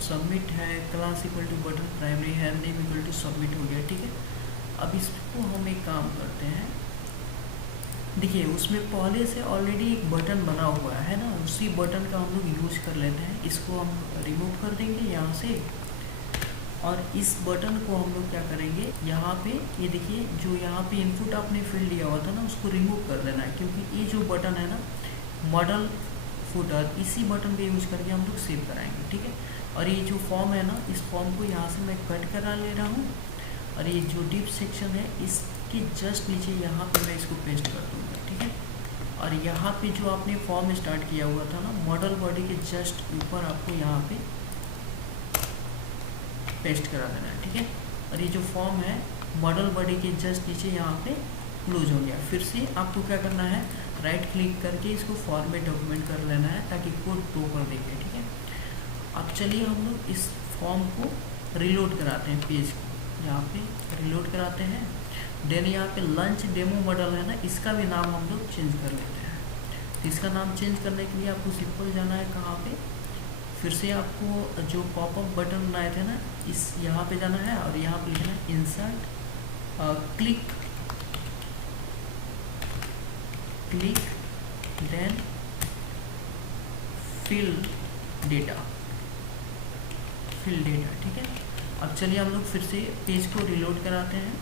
submit है, class equal to button primary है, नेम इक्वल टू सबमिट हो गया, ठीक है। अब इसको हम एक काम करते हैं, देखिए उसमें पहले से ऑलरेडी एक बटन बना हुआ है ना, उसी बटन का हम लोग यूज कर लेते हैं। इसको हम रिमूव कर देंगे यहाँ से, और इस बटन को हम लोग क्या करेंगे, यहाँ पे ये देखिए जो यहाँ पे इनपुट आपने फील्ड लिया हुआ था ना, उसको रिमूव कर देना है। क्योंकि ये जो बटन है ना, मॉडल फुटर, इसी बटन पे यूज करके हम लोग सेव कराएंगे, ठीक है। और ये जो फॉर्म है ना, इस फॉर्म को यहाँ से मैं कट करा ले रहा हूँ, और ये जो डिप सेक्शन है इसके जस्ट नीचे यहाँ पे मैं इसको पेस्ट कर दूँगा, ठीक है। और यहाँ पे जो आपने फॉर्म स्टार्ट किया हुआ था ना, मॉडल बॉडी के जस्ट ऊपर आपको यहाँ पे पेस्ट करा देना है, ठीक है। और ये जो फॉर्म है मॉडल बॉडी के जस्ट नीचे यहाँ पे क्लोज हो गया। फिर से आपको क्या करना है, राइट क्लिक करके इसको फॉर्मेट डॉक्यूमेंट कर लेना है, ताकि कोड प्रॉपर दिखे, ठीक है। अब चलिए हम लोग इस फॉर्म को रिलोड कराते हैं, पेज को यहाँ पे रिलोड कराते हैं। देन यहाँ पे लंच डेमो मॉडल है ना, इसका भी नाम हम लोग चेंज कर लेते हैं। तो इसका नाम चेंज करने के लिए आपको सिंपल जाना है कहाँ पे, फिर से आपको जो पॉपअप बटन बनाए थे ना, इस यहाँ पे जाना है और यहाँ पे लिखना है insert, click then fill data, ठीक है। अब चलिए हम लोग फिर से पेज को रिलोड कराते हैं।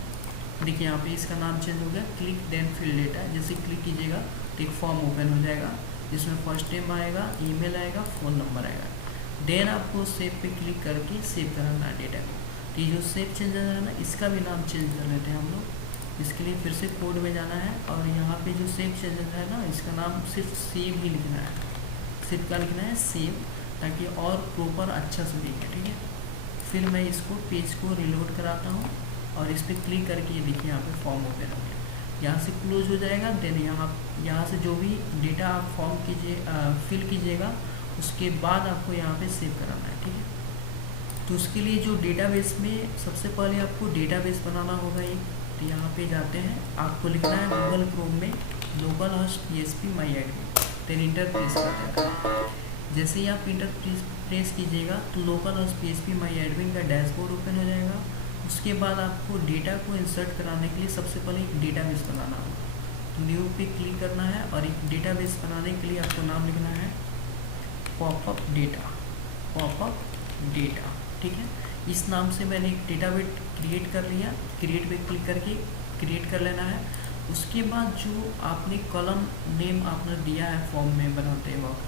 देखिए यहाँ पे इसका नाम चेंज हो गया, क्लिक देन फिल डेटा। जैसे क्लिक कीजिएगा तो एक फॉर्म ओपन हो जाएगा, जिसमें फर्स्ट नेम आएगा, ईमेल आएगा, फ़ोन नंबर आएगा। देन आपको सेव पे क्लिक करके सेव कराना है डेटा को। तो ये जो सेव चेंज है ना, इसका भी नाम चेंज कर लेते हैं हम लोग। इसके लिए फिर से कोड में जाना है, और यहाँ पे जो सेव चेंजेस है ना, इसका नाम सिर्फ सेव ही लिखना है, सिर्फ का लिखना है सेव, ताकि और प्रॉपर अच्छा से दिखे, ठीक है। फिर मैं इसको पेज को रिलोड कराता हूँ, और इस पर क्लिक करके ये देखिए यहाँ पे फॉर्म ओपन हो गया, यहाँ से क्लोज हो जाएगा। देन यहाँ से जो भी डेटा आप फॉर्म फिल कीजिएगा, उसके बाद आपको यहाँ पे सेव कराना है, ठीक है। तो उसके लिए जो डेटाबेस में सबसे पहले आपको डेटाबेस बनाना होगा एक। तो यहाँ पे जाते हैं, आपको लिखना है गूगल क्रोम में local host PHP MyAdmin, then enter press कर देना। जैसे ही आप इंटर प्रेस कीजिएगा तो लोकल होस्ट PHP MyAdmin का डैशबोर्ड ओपन हो जाएगा। उसके बाद आपको डेटा को इंसर्ट कराने के लिए सबसे पहले एक डेटाबेस बनाना होगा। तो न्यू पे क्लिक करना है, और एक डेटाबेस बनाने के लिए आपको नाम लिखना है पॉपअप डेटा, ठीक है। इस नाम से मैंने एक डेटाबेस क्रिएट कर लिया। क्रिएट पे क्लिक करके क्रिएट कर लेना है। उसके बाद जो आपने कॉलम नेम आपने दिया है फॉर्म में बनाते वक्त,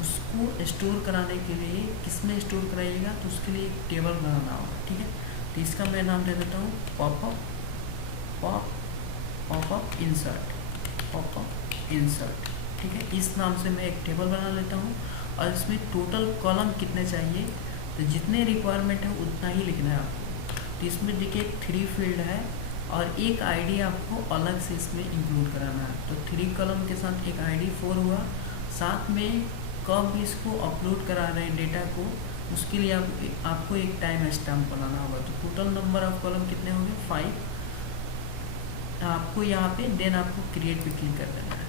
उसको स्टोर कराने के लिए किस में स्टोर कराइएगा, तो उसके लिए एक टेबल बनाना होगा, ठीक है। तो इसका मैं नाम दे देता हूँ पॉपअप इंसर्ट, ठीक है। इस नाम से मैं एक टेबल बना लेता हूँ, और इसमें टोटल कॉलम कितने चाहिए, तो जितने रिक्वायरमेंट है उतना ही लिखना है आपको। तो इसमें देखिए 3 फील्ड है, और एक आईडी आपको अलग से इसमें इंक्लूड कराना है। तो 3 कॉलम के साथ एक आईडी 4 हुआ। साथ में कब इसको अपलोड करा रहे हैं डेटा को, उसके लिए आपको एक टाइम स्टैम्प बनाना होगा। तो टोटल नंबर ऑफ कॉलम कितने होंगे, 5। आपको यहाँ पे देन आपको क्रिएट पे क्लिक कर देना है।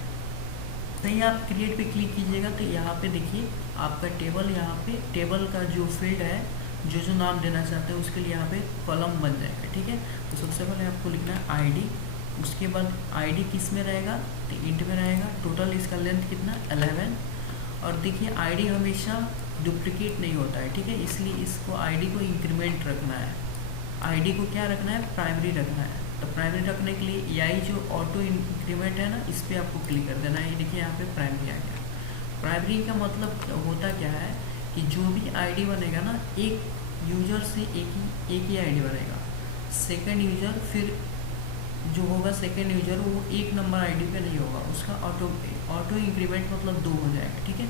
कहीं आप क्रिएट पे क्लिक कीजिएगा तो यहाँ पे देखिए आपका टेबल, यहाँ पे टेबल का जो फील्ड है, जो नाम देना चाहते हैं उसके लिए यहाँ पे कॉलम बन जाएगा। ठीक है, तो सबसे पहले आपको लिखना है आईडी, उसके बाद आईडी किस में रहेगा तो इंट में रहेगा। टोटल इसका लेंथ कितना 11। और देखिए आईडी हमेशा डुप्लीकेट नहीं होता है, ठीक है, इसलिए इसको आईडी को इंक्रीमेंट रखना है। आईडी को क्या रखना है, प्राइमरी रखना है। तो प्राइमरी रखने के लिए यही जो ऑटो इंक्रीमेंट है ना, इस पर आपको क्लिक कर देना है। ये देखिए यहाँ पे प्राइमरी आ गया। प्राइमरी का मतलब होता क्या है कि जो भी आईडी बनेगा ना, एक यूजर से एक ही आईडी बनेगा। सेकंड यूजर फिर जो होगा सेकंड यूजर वो एक नंबर आईडी पे नहीं होगा, उसका ऑटो इंक्रीमेंट मतलब 2 हो जाएगा। ठीक है,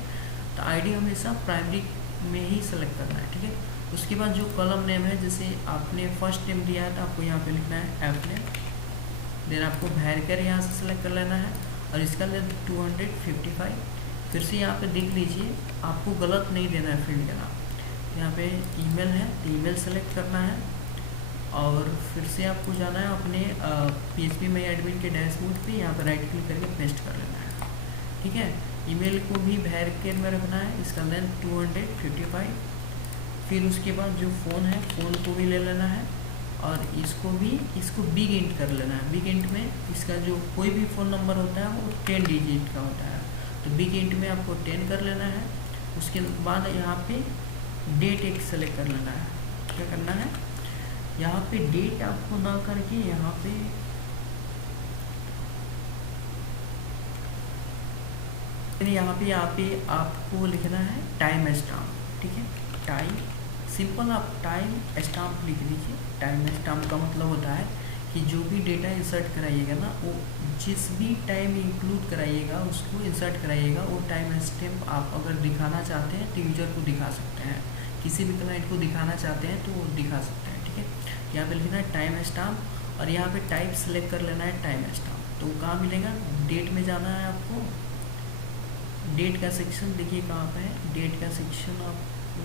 तो आईडी हमेशा प्राइमरी में ही सेलेक्ट करना है। ठीक है, उसके बाद जो कॉलम नेम है, जैसे आपने फर्स्ट नेम दिया है तो आपको यहाँ पे लिखना है एफ नेम, देन आपको भैरकर यहाँ से सेलेक्ट कर लेना है और इसका लेंथ 255। फिर से यहाँ पे देख लीजिए आपको गलत नहीं देना है फील्ड का नाम। यहाँ पे ईमेल है तो ईमेल सेलेक्ट करना है और फिर से आपको जाना है अपने PHP में एडमिन के डैशबोर्ड पे, यहाँ पर राइट क्लिक करके पेस्ट कर लेना है। ठीक है, ईमेल को भी भैरकर में रखना है, इसका लेंथ 255। फिर उसके बाद जो फ़ोन है, फ़ोन को भी ले लेना है और इसको बिग इंट कर लेना है। बिग इंट में इसका जो कोई भी फ़ोन नंबर होता है वो 10 डिजिट का होता है, तो बिग इंट में आपको 10 कर लेना है। उसके बाद यहाँ पे डेट एक सेलेक्ट कर लेना है। क्या करना है, यहाँ पे डेट आपको ना करके यहाँ पे आपको लिखना है टाइम स्टाम्प। ठीक है, टाइम सिंपल आप टाइम स्टाम्प लिख लीजिए। टाइम स्टाम्प का मतलब होता है कि जो भी डेटा इंसर्ट कराइएगा ना, वो जिस भी टाइम इंक्लूड कराइएगा उसको इंसर्ट कराइएगा, वो टाइम स्टैम्प आप अगर दिखाना चाहते हैं तो यूजर को दिखा सकते हैं, किसी भी क्लाइंट को दिखाना चाहते हैं तो वो दिखा सकते हैं। ठीक है, यहाँ पे लिखना है टाइम स्टाम्प और यहाँ पे टाइप सेलेक्ट कर लेना है टाइम स्टाम्प। तो कहाँ मिलेगा, डेट में जाना है आपको। डेट का सेक्शन देखिए कहाँ पे है, डेट का सेक्शन आपको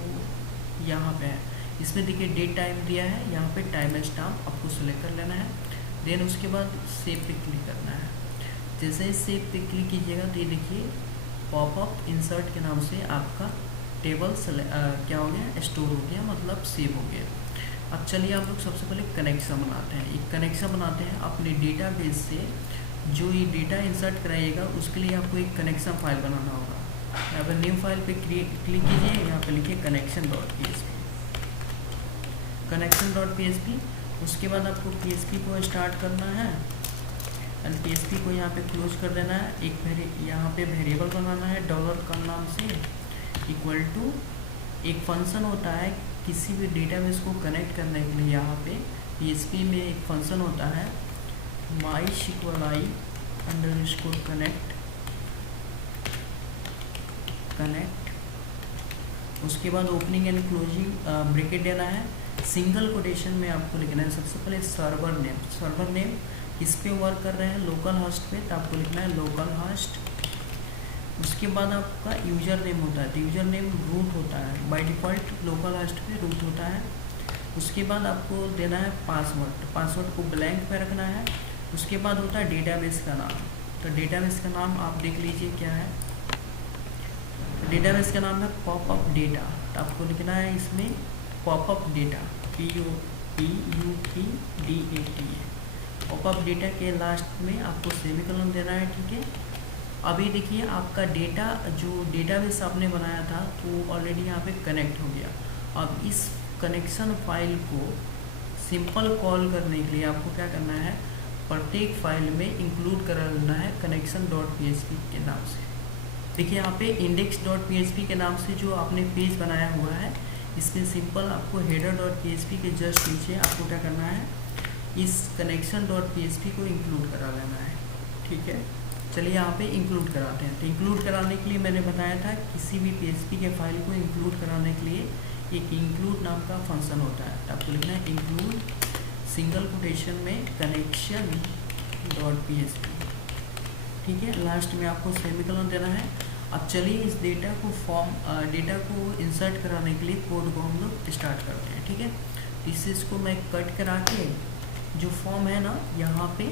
यहाँ पे है, इसमें देखिए डेट टाइम दिया है, यहाँ पे टाइम स्टाम्प आपको सेलेक्ट कर लेना है। देन उसके बाद सेव पे क्लिक करना है। जैसे ही सेव पे क्लिक कीजिएगा तो ये देखिए पॉपअप इंसर्ट के नाम से आपका टेबल क्या हो गया, स्टोर हो गया, मतलब सेव हो गया। अब चलिए आप लोग सबसे पहले कनेक्शन बनाते हैं। एक कनेक्शन बनाते हैं अपने डेटाबेस से, जो ये डेटा इंसर्ट कराइएगा उसके लिए आपको एक कनेक्शन फाइल बनाना होगा। यहाँ पर न्यू फाइल पे क्लिक कीजिए, यहाँ पे लिखिए कनेक्शन.php। कनेक्शन.php, उसके बाद आपको PHP को स्टार्ट करना है एंड PHP को यहाँ पे क्लोज कर देना है। यहाँ पे वेरिएबल बनाना है डॉलर का नाम से इक्वल टू, एक फंक्शन होता है किसी भी डेटाबेस को कनेक्ट करने के लिए। यहाँ पे PHP में एक फंक्शन होता है mysqli _ कनेक्ट। उसके बाद ओपनिंग एंड क्लोजिंग ब्रैकेट देना है। सिंगल कोटेशन में आपको लिखना है सबसे पहले सर्वर नेम किस पे वर्क कर रहे हैं, लोकल होस्ट पे, तो आपको लिखना है लोकल होस्ट। उसके बाद आपका यूजर नेम होता है, तो यूजर नेम रूट होता है, बाय डिफ़ॉल्ट लोकल होस्ट पे रूट होता है। उसके बाद आपको देना है पासवर्ड को ब्लैंक पे रखना है। उसके बाद होता है डेटाबेस का नाम, तो डेटाबेस का नाम आप देख लीजिए क्या है। डेटाबेस का नाम है पॉपअप डेटा, तो आपको लिखना है इसमें popup data, POPUPDATA। Popup data के लास्ट में आपको सेमीकोलन देना है। ठीक है, अभी देखिए आपका डेटा जो डेटाबेस आपने बनाया था तो ऑलरेडी यहाँ पे कनेक्ट हो गया। अब इस कनेक्शन फाइल को सिंपल कॉल करने के लिए आपको क्या करना है, प्रत्येक फाइल में इंक्लूड करा लेना है कनेक्शन.php के नाम से। देखिए यहाँ पे index.php के नाम से जो आपने पेज बनाया हुआ है, इसमें सिंपल आपको header.php के जस्ट नीचे आपको क्या करना है, इस कनेक्शन.php को इंक्लूड करा लेना है। ठीक है, चलिए यहाँ पे इंक्लूड कराते हैं। तो इंक्लूड कराने के लिए मैंने बताया था किसी भी PHP के फाइल को इंक्लूड कराने के लिए एक इंक्लूड नाम का फंक्शन होता है। तो आपको लिखना है इंक्लूड सिंगल कोटेशन में कनेक्शन.php। ठीक है, लास्ट में आपको सेमीकोलन देना है। अब चलिए इस डेटा को इंसर्ट कराने के लिए कोड को हम लोग स्टार्ट करते हैं। ठीक है, इसको मैं कट करा के जो फॉर्म है ना यहाँ पे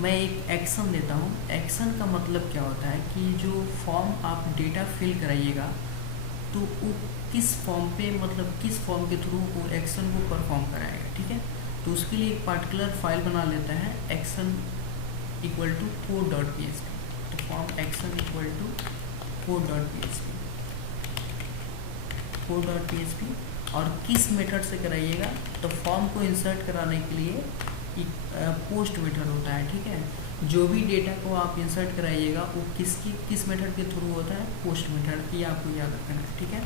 मैं एक एक्शन देता हूँ। एक्शन का मतलब क्या होता है कि जो फॉर्म आप डेटा फिल कराइएगा तो वो किस फॉर्म पे, मतलब किस फॉर्म के थ्रू वो एक्शन को परफॉर्म कराएगा, ठीक है। तो उसके लिए एक पार्टिकुलर फाइल बना लेता है, एक्शन इक्वल टू code.php। तो form action equal to code.php, code.php। और किस मेथड से कराइएगा, तो फॉर्म को इंसर्ट कराने के लिए पोस्ट मेथड होता है, ठीक है। जो भी डेटा को आप इंसर्ट कराइएगा वो किस मेथड के थ्रू होता है, पोस्ट मेथड, ये आपको याद रखना है, ठीक है।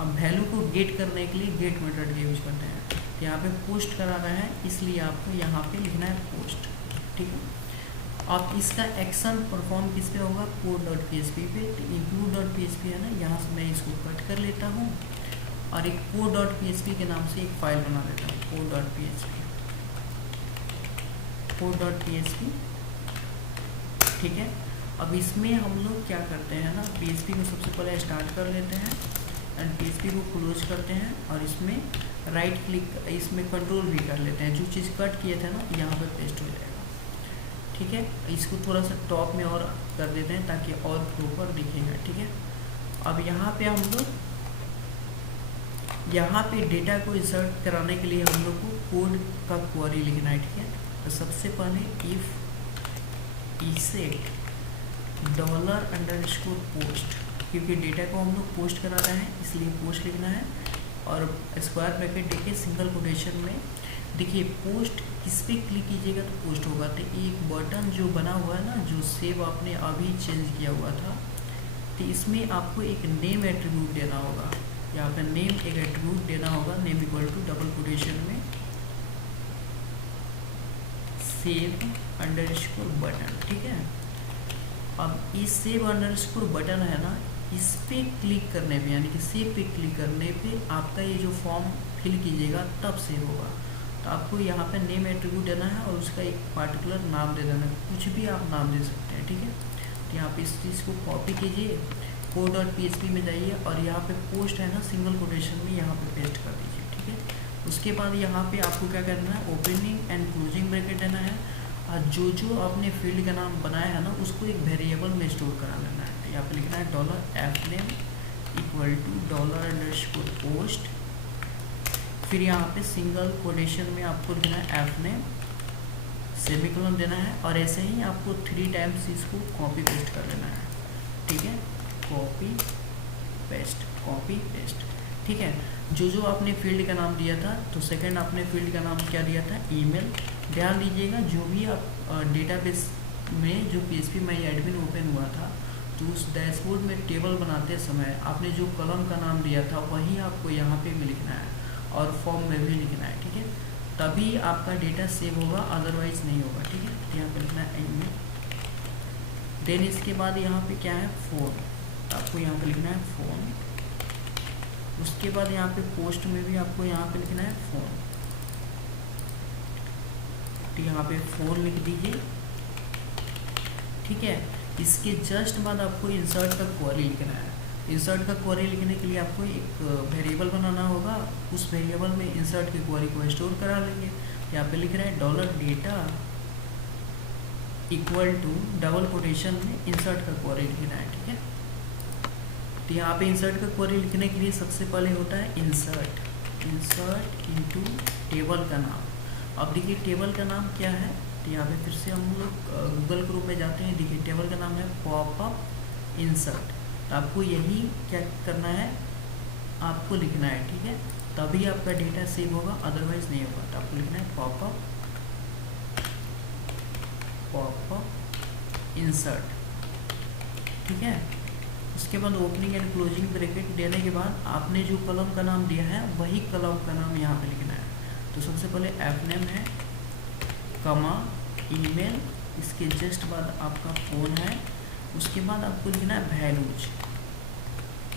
अब वैल्यू को गेट करने के लिए गेट मेथड का यूज करते हैं। तो यहाँ पे पोस्ट करा रहा है, इसलिए आपको यहाँ पे लिखना है पोस्ट, ठीक है। अब इसका एक्शन परफॉर्म किस पे होगा, code.php पे। तो include.php है ना, यहाँ से मैं इसको कट कर लेता हूँ और एक code.php के नाम से एक फाइल बना लेता हूँ, code.php, ठीक है। अब इसमें हम लोग क्या करते हैं ना, PHP को सबसे पहले स्टार्ट कर लेते हैं एंड PHP को क्लोज करते हैं और इसमें राइट क्लिक, इसमें कंट्रोल भी कर लेते हैं। जो चीज़ कट किए थे ना, यहाँ पर पेस्ट हो जाएगा, ठीक है। इसको थोड़ा सा टॉप में और कर देते हैं ताकि और प्रॉपर दिखेगा, ठीक है। अब यहाँ पे हम लोग, यहाँ पे डेटा को इंसर्ट कराने के लिए हम लोग को कोड का क्वेरी लिखना है, ठीक है। तो सबसे पहले इफ इसेट $_पोस्ट, क्योंकि डेटा को हम लोग पोस्ट करा रहे हैं इसलिए पोस्ट लिखना है। और स्क्वायर ब्रैकेट देके सिंगल कोटेशन में, देखिए पोस्ट किस पे क्लिक कीजिएगा तो पोस्ट होगा। तो एक बटन जो बना हुआ है ना, जो सेव आपने अभी चेंज किया हुआ था, तो इसमें आपको एक नेम एट्रीब्यूट देना होगा। यहाँ पे नेम एक एट्रीब्यूट देना होगा, name equal to double quotation में सेव बटन, ठीक है। अब इस सेव बटन है ना, इस पे क्लिक करने पे, यानी कि सेव पे क्लिक करने पे आपका ये जो फॉर्म फिल कीजिएगा तब सेव होगा। तो आपको यहाँ पे नेम एट्रीब्यूट देना है और उसका एक पार्टिकुलर नाम दे देना है, कुछ भी आप नाम दे सकते हैं, ठीक है। तो यहाँ पे इस चीज़ को कॉपी कीजिए, code.php में जाइए और यहाँ पे पोस्ट है ना, सिंगल कोटेशन में यहाँ पे पेस्ट कर दीजिए, ठीक है। उसके बाद यहाँ पे आपको क्या करना है, ओपनिंग एंड क्लोजिंग ब्रैकेट देना है और जो आपने फील्ड का नाम बनाया है ना, उसको एक वेरिएबल में स्टोर करा लेना है। यहाँ पे लिखना है $fname इक्वल टू $_पोस्ट। फिर यहाँ पे सिंगल कोटेशन में आपको लिखना है fname, सेमीकोलन देना है और ऐसे ही आपको 3 टाइम्स इसको कॉपी पेस्ट कर लेना है, ठीक है। कॉपी पेस्ट, ठीक है। जो आपने फील्ड का नाम दिया था, तो सेकंड आपने फील्ड का नाम क्या दिया था, ईमेल। ध्यान दीजिएगा, जो भी आप डेटाबेस में जो PHP माई एडमिन ओपन हुआ था, तो उस डैशबोर्ड में टेबल बनाते समय आपने जो कॉलम का नाम दिया था वही आपको यहाँ पे भी लिखना है और फॉर्म में भी लिखना है, ठीक है। तभी आपका डेटा सेव होगा, अदरवाइज नहीं होगा, ठीक है। यहाँ पे लिखना है ईमेल। देन इसके बाद यहाँ पे क्या है, फ़ोन, आपको यहाँ पे लिखना है फ़ोन। उसके बाद यहाँ पे पोस्ट में भी आपको यहाँ पे लिखना है फ़ोन, तो यहाँ पे फ़ोन लिख दीजिए, ठीक है। इसके जस्ट बाद आपको इंसर्ट का क्वेरी लिखना है। इंसर्ट का क्वेरी लिखने के लिए आपको एक वेरिएबल बनाना होगा, उस वेरिएबल में इंसर्ट की क्वेरी को स्टोर करा लेंगे। यहाँ पे लिख रहे हैं $data equal to double quotation में इंसर्ट का क्वेरी लिखना है, ठीक है। तो यहाँ पे इंसर्ट का क्वेरी लिखने के लिए सबसे पहले होता है इंसर्ट इनटू टेबल का नाम। अब देखिए टेबल का नाम क्या है, तो यहाँ पे फिर से हम लोग गूगल क्रोम में जाते हैं। देखिए टेबल का नाम है पॉपअप इंसर्ट। तो आपको यही क्या करना है, आपको लिखना है, ठीक है। तभी आपका डेटा सेव होगा, अदरवाइज नहीं होगा। तो आपको लिखना है पॉपअप इंसर्ट, ठीक है। उसके बाद ओपनिंग एंड क्लोजिंग ब्रैकेट देने के बाद आपने जो कॉलम का नाम दिया है वही कॉलम का नाम यहाँ पे लिखना है। तो सबसे पहले fname है, कमा ईमेल, इसके जस्ट बाद आपका फ़ोन है। उसके बाद आपको लिखना है वैल्यूज,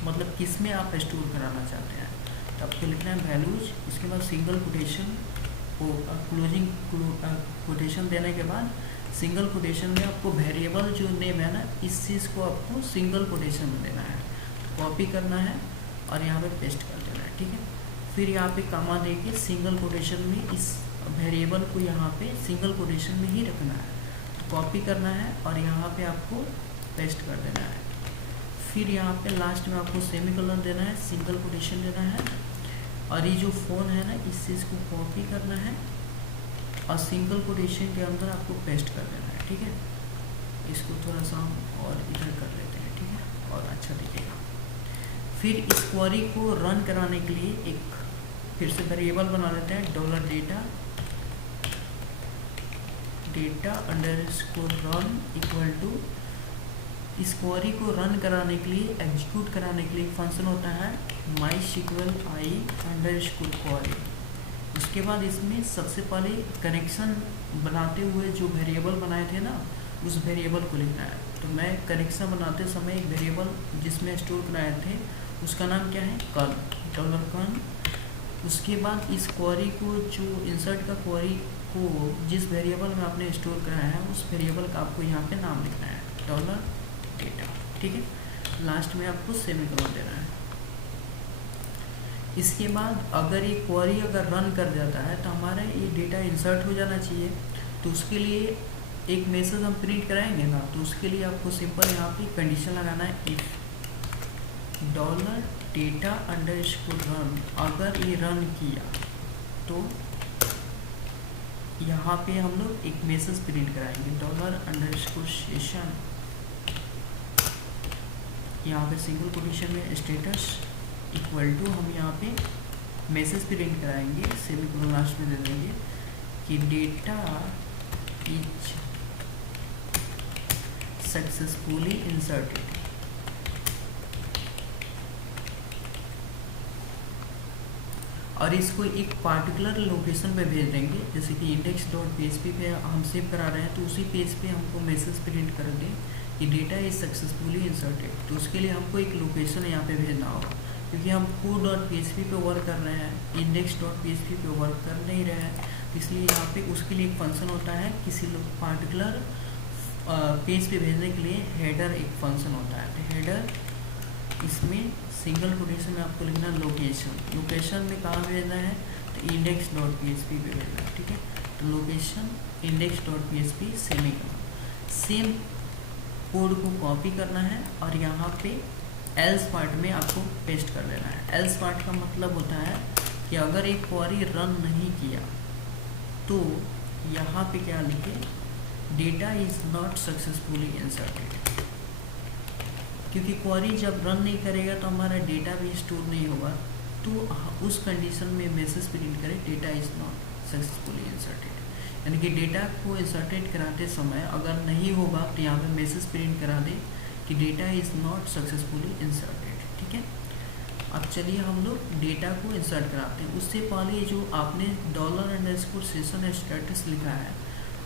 मतलब किस में आप स्टोर कराना चाहते हैं। तो आपको लिखना है वैल्यूज। उसके बाद सिंगल कोटेशन को क्लोजिंग कोटेशन देने के बाद सिंगल कोटेशन में आपको वेरिएबल जो नेम है ना, इस चीज़ को आपको सिंगल कोटेशन में देना है, कॉपी करना है और यहाँ पे पेस्ट कर देना है, ठीक है। फिर यहाँ पे कॉमा देके सिंगल कोटेशन में इस वेरिएबल को यहाँ पे सिंगल कोटेशन में ही रखना है। तो कॉपी करना है और यहाँ पे आपको पेस्ट कर देना है। फिर यहाँ पे लास्ट में आपको सेमीकोलन देना है, सिंगल कोटेशन देना है, और ये जो फ़ोन है ना, इससे इसको कॉपी करना है और सिंगल कोटेशन के अंदर आपको पेस्ट कर देना है। ठीक है, इसको थोड़ा सा हम और इधर कर लेते हैं। ठीक है, और अच्छा दिखेगा। फिर इस क्वेरी को रन कराने के लिए एक फिर से वेरिएबल बना लेते हैं, $data underscore run equal to, इस क्वेरी को रन कराने के लिए, एग्जीक्यूट कराने के लिए फंक्शन होता है MySQL i अंडरस्कोर क्वेरी। उसके बाद इसमें सबसे पहले कनेक्शन बनाते हुए जो वेरिएबल बनाए थे ना, उस वेरिएबल को लिखना है। तो मैं कनेक्शन बनाते समय एक वेरिएबल जिसमें स्टोर कराए थे उसका नाम क्या है, $con। उसके बाद इस क्वेरी को, जो इंसर्ट का क्वेरी को जिस वेरिएबल में आपने स्टोर कराया है उस वेरिएबल का आपको यहाँ पे नाम लिखना है, $data। ठीक है, लास्ट में आपको सेमीकोलन देना है। इसके बाद अगर ये क्वेरी अगर रन कर जाता है तो हमारा ये डेटा इंसर्ट हो जाना चाहिए। तो उसके लिए एक मैसेज हम प्रिंट कराएंगे ना, तो उसके लिए आपको सिंपल यहाँ पे कंडीशन लगाना है, इफ $data अंडरस्कोर रन, अगर ये रन किया तो यहाँ पे हम लोग एक मैसेज प्रिंट कराएंगे, $_session, यहाँ पे सिंगल कोटेशन में स्टेटस इक्वल टू, हम यहाँ पे मैसेज प्रिंट कराएंगे, सेमीकोलन लास्ट में दे देंगे कि डेटा इज सक्सेसफुली इंसर्टेड। और इसको एक पार्टिकुलर लोकेशन पे भेज देंगे, जैसे कि index.php पे हम सेव करा रहे हैं, तो उसी पेज पे हमको मैसेज प्रिंट कर दें कि डेटा इज सक्सेसफुली इंसर्टेड। तो उसके लिए हमको एक लोकेशन यहाँ पे भेजना होगा, क्योंकि हम core.php पे वर्क कर रहे हैं, index.php पे वर्क कर नहीं रहे हैं, इसलिए यहाँ पे उसके लिए एक फंक्शन होता है, किसी पार्टिकुलर पेज पे भेजने के लिए हेडर एक फंक्शन होता है। तो हेडर, इसमें सिंगल कोटेशन में आपको लिखना लोकेशन में कहाँ भेजना है, तो index.php पे भेजना है। ठीक है, तो location index.php semicolon, same code को कॉपी करना है और यहाँ पे एल्स पार्ट में आपको पेस्ट कर लेना है। एल्स पार्ट का मतलब होता है कि अगर एक क्वेरी रन नहीं किया तो यहाँ पे क्या लिखे, data is not successfully inserted, क्योंकि क्वेरी जब रन नहीं करेगा तो हमारा डेटा भी स्टोर नहीं होगा। तो उस कंडीशन में मैसेज प्रिंट करें, data is not successfully inserted, यानी कि डेटा को इंसर्टेड कराते समय अगर नहीं होगा तो यहाँ पे मैसेज प्रिंट करा दे कि data is not successfully inserted. ठीक है, अब चलिए हम लोग डेटा को इंसर्ट कराते हैं। उससे पहले जो आपने $_session स्टेटस लिखा है,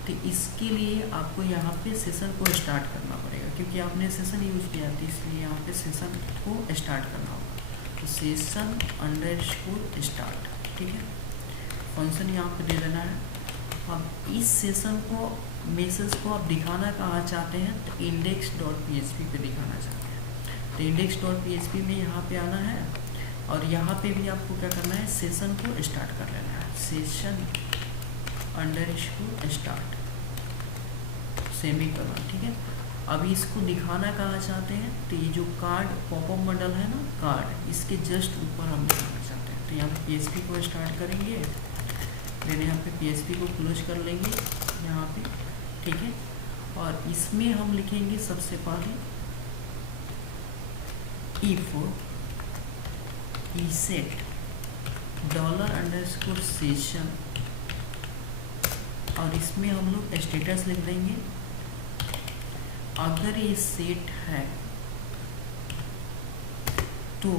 तो इसके लिए आपको यहाँ पे सेशन को स्टार्ट करना पड़ेगा, क्योंकि आपने सेशन यूज़ किया था, इसलिए यहाँ पे सेशन को स्टार्ट करना होगा। तो सेशन अंडरस्कोर स्टार्ट, ठीक है, फंक्शन यहाँ पे दे देना है। अब इस सेशन को, मैसेज को आप दिखाना कहाँ चाहते हैं, तो index.php पे दिखाना चाहते हैं। तो index.php में यहाँ पे आना है और यहाँ पे भी आपको क्या करना है, सेशन को स्टार्ट कर लेना है, सेशन अंडरस्कोर स्टार्ट सेमीकोलन। ठीक है, अभी इसको दिखाना कहाँ चाहते हैं, तो ये जो कार्ड पॉपअप मॉडल है ना, कार्ड, इसके जस्ट ऊपर हम दिखाना चाहते हैं। तो यहाँ पे PHP को स्टार्ट करेंगे, फिर यहाँ पे PHP को क्लोज कर लेंगे यहाँ पे। ठीक है, और इसमें हम लिखेंगे सबसे पहले इफ set $_session, और इसमें हम लोग स्टेटस लिख देंगे, अगर ये सेट है तो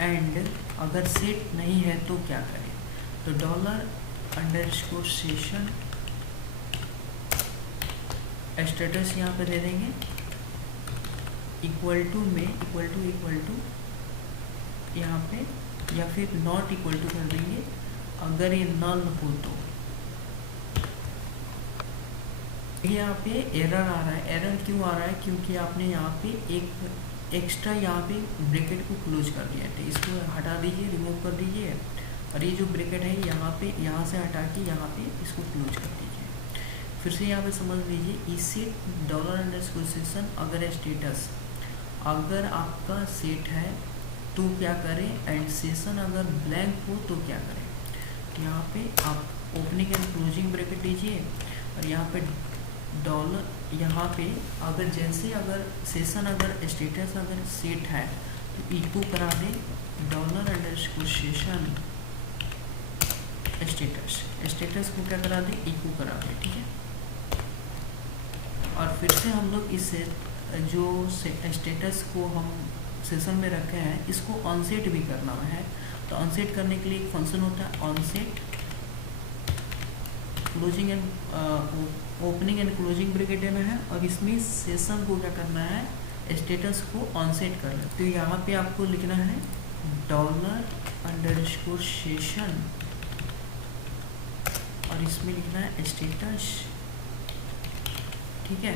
एंड अगर सेट नहीं है तो क्या करें, तो $_session स्टेटस यहाँ पे दे देंगे, इक्वल टू में इक्वल टू यहाँ पे, या फिर नॉट इक्वल टू कर देंगे अगर ये नल हो तो। यहाँ पे एरर आ रहा है, एरर क्यों आ रहा है, क्योंकि आपने यहाँ पे एक एक्स्ट्रा यहाँ पे ब्रैकेट को क्लोज कर दिया है। इसको हटा दीजिए, रिमूव कर दीजिए, और ये जो ब्रैकेट है यहाँ पे, यहाँ से हटा के यहाँ पे इसको क्लोज कर दीजिए। फिर से यहाँ पे समझ लीजिए, इसेट डॉलर अंडरस्कोर सेशन अगर स्टेटस, अगर आपका सेट है तो क्या करें, एंड सेशन अगर ब्लैंक हो तो क्या करें। तो यहाँ पे आप ओपनिंग एंड क्लोजिंग ब्रैकेट लीजिए और यहाँ पे डॉलर, यहाँ पे अगर जैसे अगर सेशन अगर स्टेटस अगर सेट है तो इको करा दे dollar underscore session status, status को क्या करा दे, इको करा दे, ठीक है। और फिर से हम लोग इस जो स्टेटस को हम सेशन में रखे हैं इसको ऑनसेट भी करना है। तो ऑनसेट करने के लिए एक फंक्शन होता है onset closing and opening and closing bracket में है, और इसमें सेशन को क्या करना है, स्टेटस को ऑनसेट कर ले। तो यहाँ पे आपको लिखना है डॉलर अंडरस्कोर सेशन और इसमें लिखना है स्टेटस, ठीक है।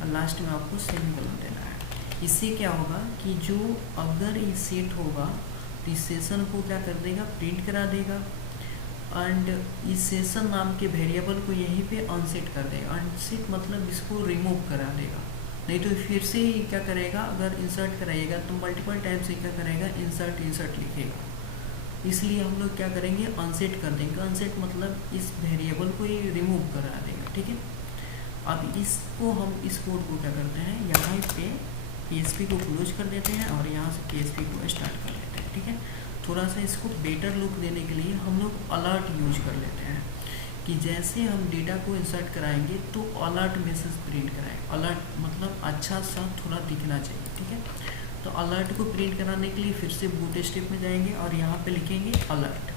और लास्ट में आपको सेमीकोलन देना है। इससे क्या होगा कि जो अगर ये सेट होगा तो इस सेशन को क्या कर देगा, प्रिंट करा देगा, एंड इस सेशन नाम के वेरिएबल को यहीं पे अनसेट कर देगा। अनसेट मतलब इसको रिमूव करा देगा, नहीं तो फिर से ही क्या करेगा, अगर इंसर्ट कराइएगा तो मल्टीपल टाइम से क्या करेगा, इंसर्ट इंसर्ट लिखेगा। इसलिए हम लोग क्या करेंगे, अनसेट कर देंगे। अनसेट मतलब इस वेरिएबल को ही रिमूव करा देगा, ठीक है। अब इसको हम इस कोड को क्या करते हैं, यहाँ पे PHP को क्लोज कर देते हैं और यहाँ से PHP को स्टार्ट कर लेते हैं, ठीक है। थोड़ा सा इसको बेटर लुक देने के लिए हम लोग अलर्ट यूज कर लेते हैं कि जैसे हम डेटा को इंसर्ट कराएंगे तो अलर्ट मैसेज प्रिंट कराएं। अलर्ट मतलब अच्छा सा थोड़ा दिखना चाहिए, ठीक है। तो अलर्ट को प्रिंट कराने के लिए फिर से बूटस्ट्रैप में जाएंगे और यहाँ पे लिखेंगे alert,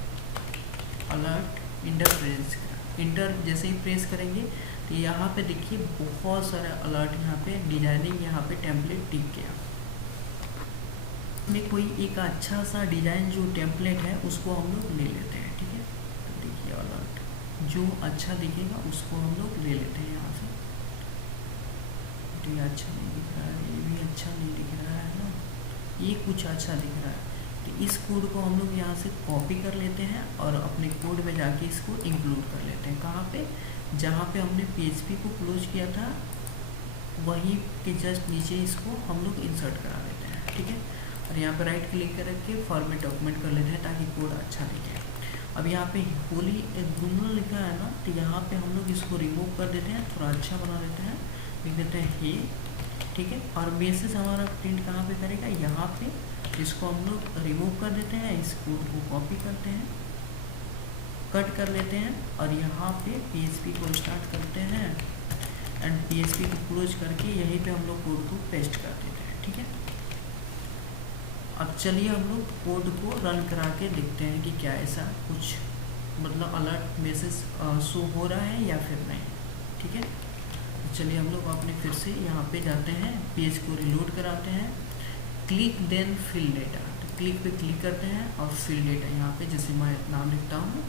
alert enter press, inter जैसे ही प्रेस करेंगे तो यहाँ पे देखिए बहुत सारे अलर्ट यहाँ पे डिजाइनिंग, यहाँ पे टेम्पलेट टिक गया। में कोई एक अच्छा सा डिजाइन जो टेम्पलेट है उसको हम लोग ले लेते हैं, ठीक है। तो देखिए अलर्ट जो अच्छा दिखेगा उसको हम लोग ले लेते हैं यहाँ से। तो ये अच्छा नहीं दिख रहा है, ये भी अच्छा नहीं दिख रहा है ना, ये कुछ अच्छा दिख रहा है। तो इस कोड को हम लोग यहाँ से कॉपी कर लेते हैं और अपने कोड में जाके इसको इंक्लूड कर लेते हैं। कहाँ पे, जहाँ पे हमने PHP को क्लोज किया था वहीं के जस्ट नीचे इसको हम लोग इंसर्ट करा लेते हैं, ठीक है। और यहाँ पे राइट क्लिक करके फॉर्मेट डॉक्यूमेंट कर लेते हैं ताकि कोड अच्छा दिखे। अब यहाँ पे होली गुमल लिखा है ना, तो यहाँ पे हम लोग इसको रिमूव कर देते हैं, थोड़ा अच्छा बना देते हैं, लिख देते हैं हे, ठीक है। और बेसिस हमारा प्रिंट कहाँ पे करेगा, यहाँ पे। इसको हम लोग रिमूव कर देते हैं, इस कोड को कॉपी करते हैं, कट कर लेते हैं और यहाँ पे PHP को स्टार्ट करते हैं एंड PHP को क्लोज करके यहीं पे हम लोग कोड को पेस्ट कर देते हैं, ठीक है। अब चलिए हम लोग कोड को रन करा के देखते हैं कि क्या ऐसा कुछ मतलब अलर्ट मैसेज शो हो रहा है या फिर नहीं, ठीक है। चलिए हम लोग अपने फिर से यहाँ पे जाते हैं, पेज को रिलोड कराते हैं, क्लिक देन फिल डेटा, तो क्लिक पे क्लिक करते हैं और फिल डेटा यहाँ पे जैसे मैं नाम लिखता हूँ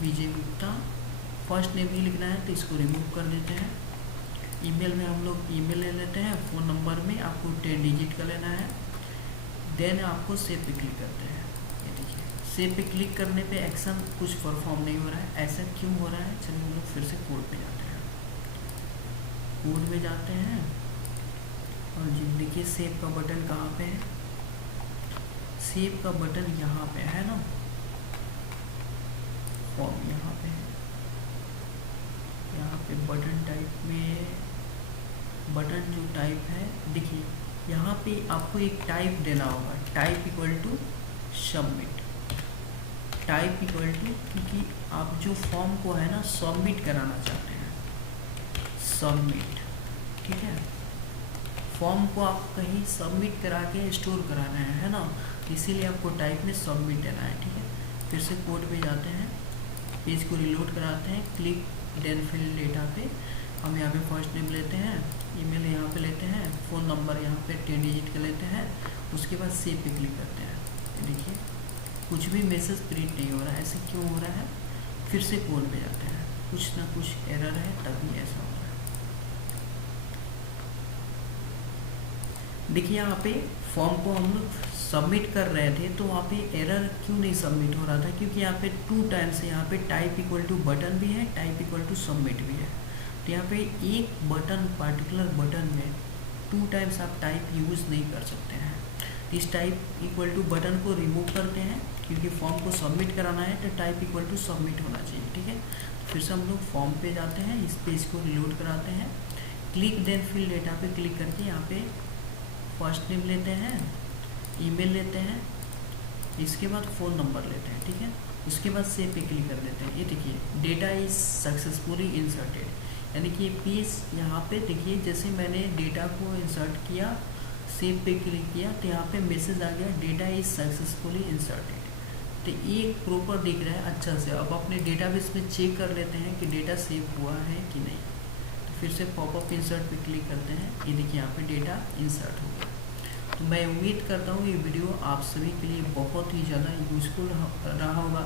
विजय गुप्ता, फर्स्ट नेम ही लिखना है तो इसको रिमूव कर देते हैं। ईमेल में हम लोग ईमेल ले लेते हैं, फ़ोन नंबर में आपको 10 डिजिट का लेना है, देन आपको सेव पे क्लिक करते हैं। ये देखिए सेव पे क्लिक करने पे एक्शन कुछ परफॉर्म नहीं हो रहा है, ऐसा क्यों हो रहा है। चलिए हम लोग फिर से कोड पे जाते हैं, कोड में जाते हैं और देखिए सेव का बटन कहाँ पे है, सेव का बटन यहाँ पे है ना, फॉर्म यहाँ पे है, यहाँ पे बटन टाइप में बटन जो टाइप है देखिए यहाँ पे आपको एक टाइप देना होगा, type equal to submit, type equal to, क्योंकि आप जो फॉर्म को है ना सबमिट कराना चाहते हैं, सबमिट, ठीक है। फॉर्म को आप कहीं सबमिट करा के स्टोर कराना है ना, इसीलिए आपको टाइप में सबमिट देना है, ठीक है। फिर से कोड पे जाते हैं, पेज को रिलोड कराते हैं, क्लिक देन फिल डेटा पे हम यहाँ पे फर्स्ट नेम लेते हैं, ईमेल यहाँ पे लेते हैं, फ़ोन नंबर यहाँ पे 10 डिजिट का लेते हैं, उसके बाद सेव पे क्लिक करते हैं। देखिए कुछ भी मैसेज प्रिंट नहीं हो रहा है, ऐसे क्यों हो रहा है। फिर से कोड पे जाते हैं, कुछ ना कुछ एरर है तभी ऐसा हो रहा है। देखिए यहाँ पे फॉर्म को हम लोग सबमिट कर रहे थे तो वहाँ पे एरर क्यों नहीं सबमिट हो रहा था, क्योंकि यहाँ पे 2 टाइम्स यहाँ पे टाइप इक्वल टू बटन भी है, टाइप इक्वल टू सबमिट भी है। तो यहाँ पे एक बटन, पार्टिकुलर बटन में 2 टाइम्स आप टाइप यूज़ नहीं कर सकते हैं। तो इस टाइप इक्वल टू बटन को रिमूव करते हैं, क्योंकि फॉर्म को सबमिट कराना है तो टाइप इक्वल टू सबमिट होना चाहिए, ठीक है। फिर से हम लोग फॉर्म पे जाते हैं, इस पेज को रिलोड कराते हैं, क्लिक देन फिल डेटा पे क्लिक करके यहाँ पे फर्स्ट नेम लेते हैं, ईमेल लेते हैं, इसके बाद फ़ोन नंबर लेते हैं, ठीक है। उसके बाद सेव पे क्लिक कर देते हैं। ये देखिए डेटा इज़ सक्सेसफुली इंसर्टेड, यानी कि ये पेज यहाँ पे देखिए, जैसे मैंने डेटा को इंसर्ट किया, सेव पे क्लिक किया तो यहाँ पे मैसेज आ गया डेटा इज़ सक्सेसफुली इंसर्टेड। तो ये प्रॉपर दिख रहा है अच्छा से। अब अपने डेटाबेस में चेक कर लेते हैं कि डेटा सेव हुआ है कि नहीं। तो फिर से पॉपअप इंसर्ट पे क्लिक करते हैं, ये देखिए यहाँ पे डेटा इंसर्ट हो गया। तो मैं उम्मीद करता हूँ ये वीडियो आप सभी के लिए बहुत ही ज़्यादा यूज़फुल रहा होगा।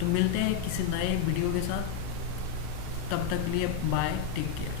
तो मिलते हैं किसी नए वीडियो के साथ, तब तक के लिए बाय, टेक केयर।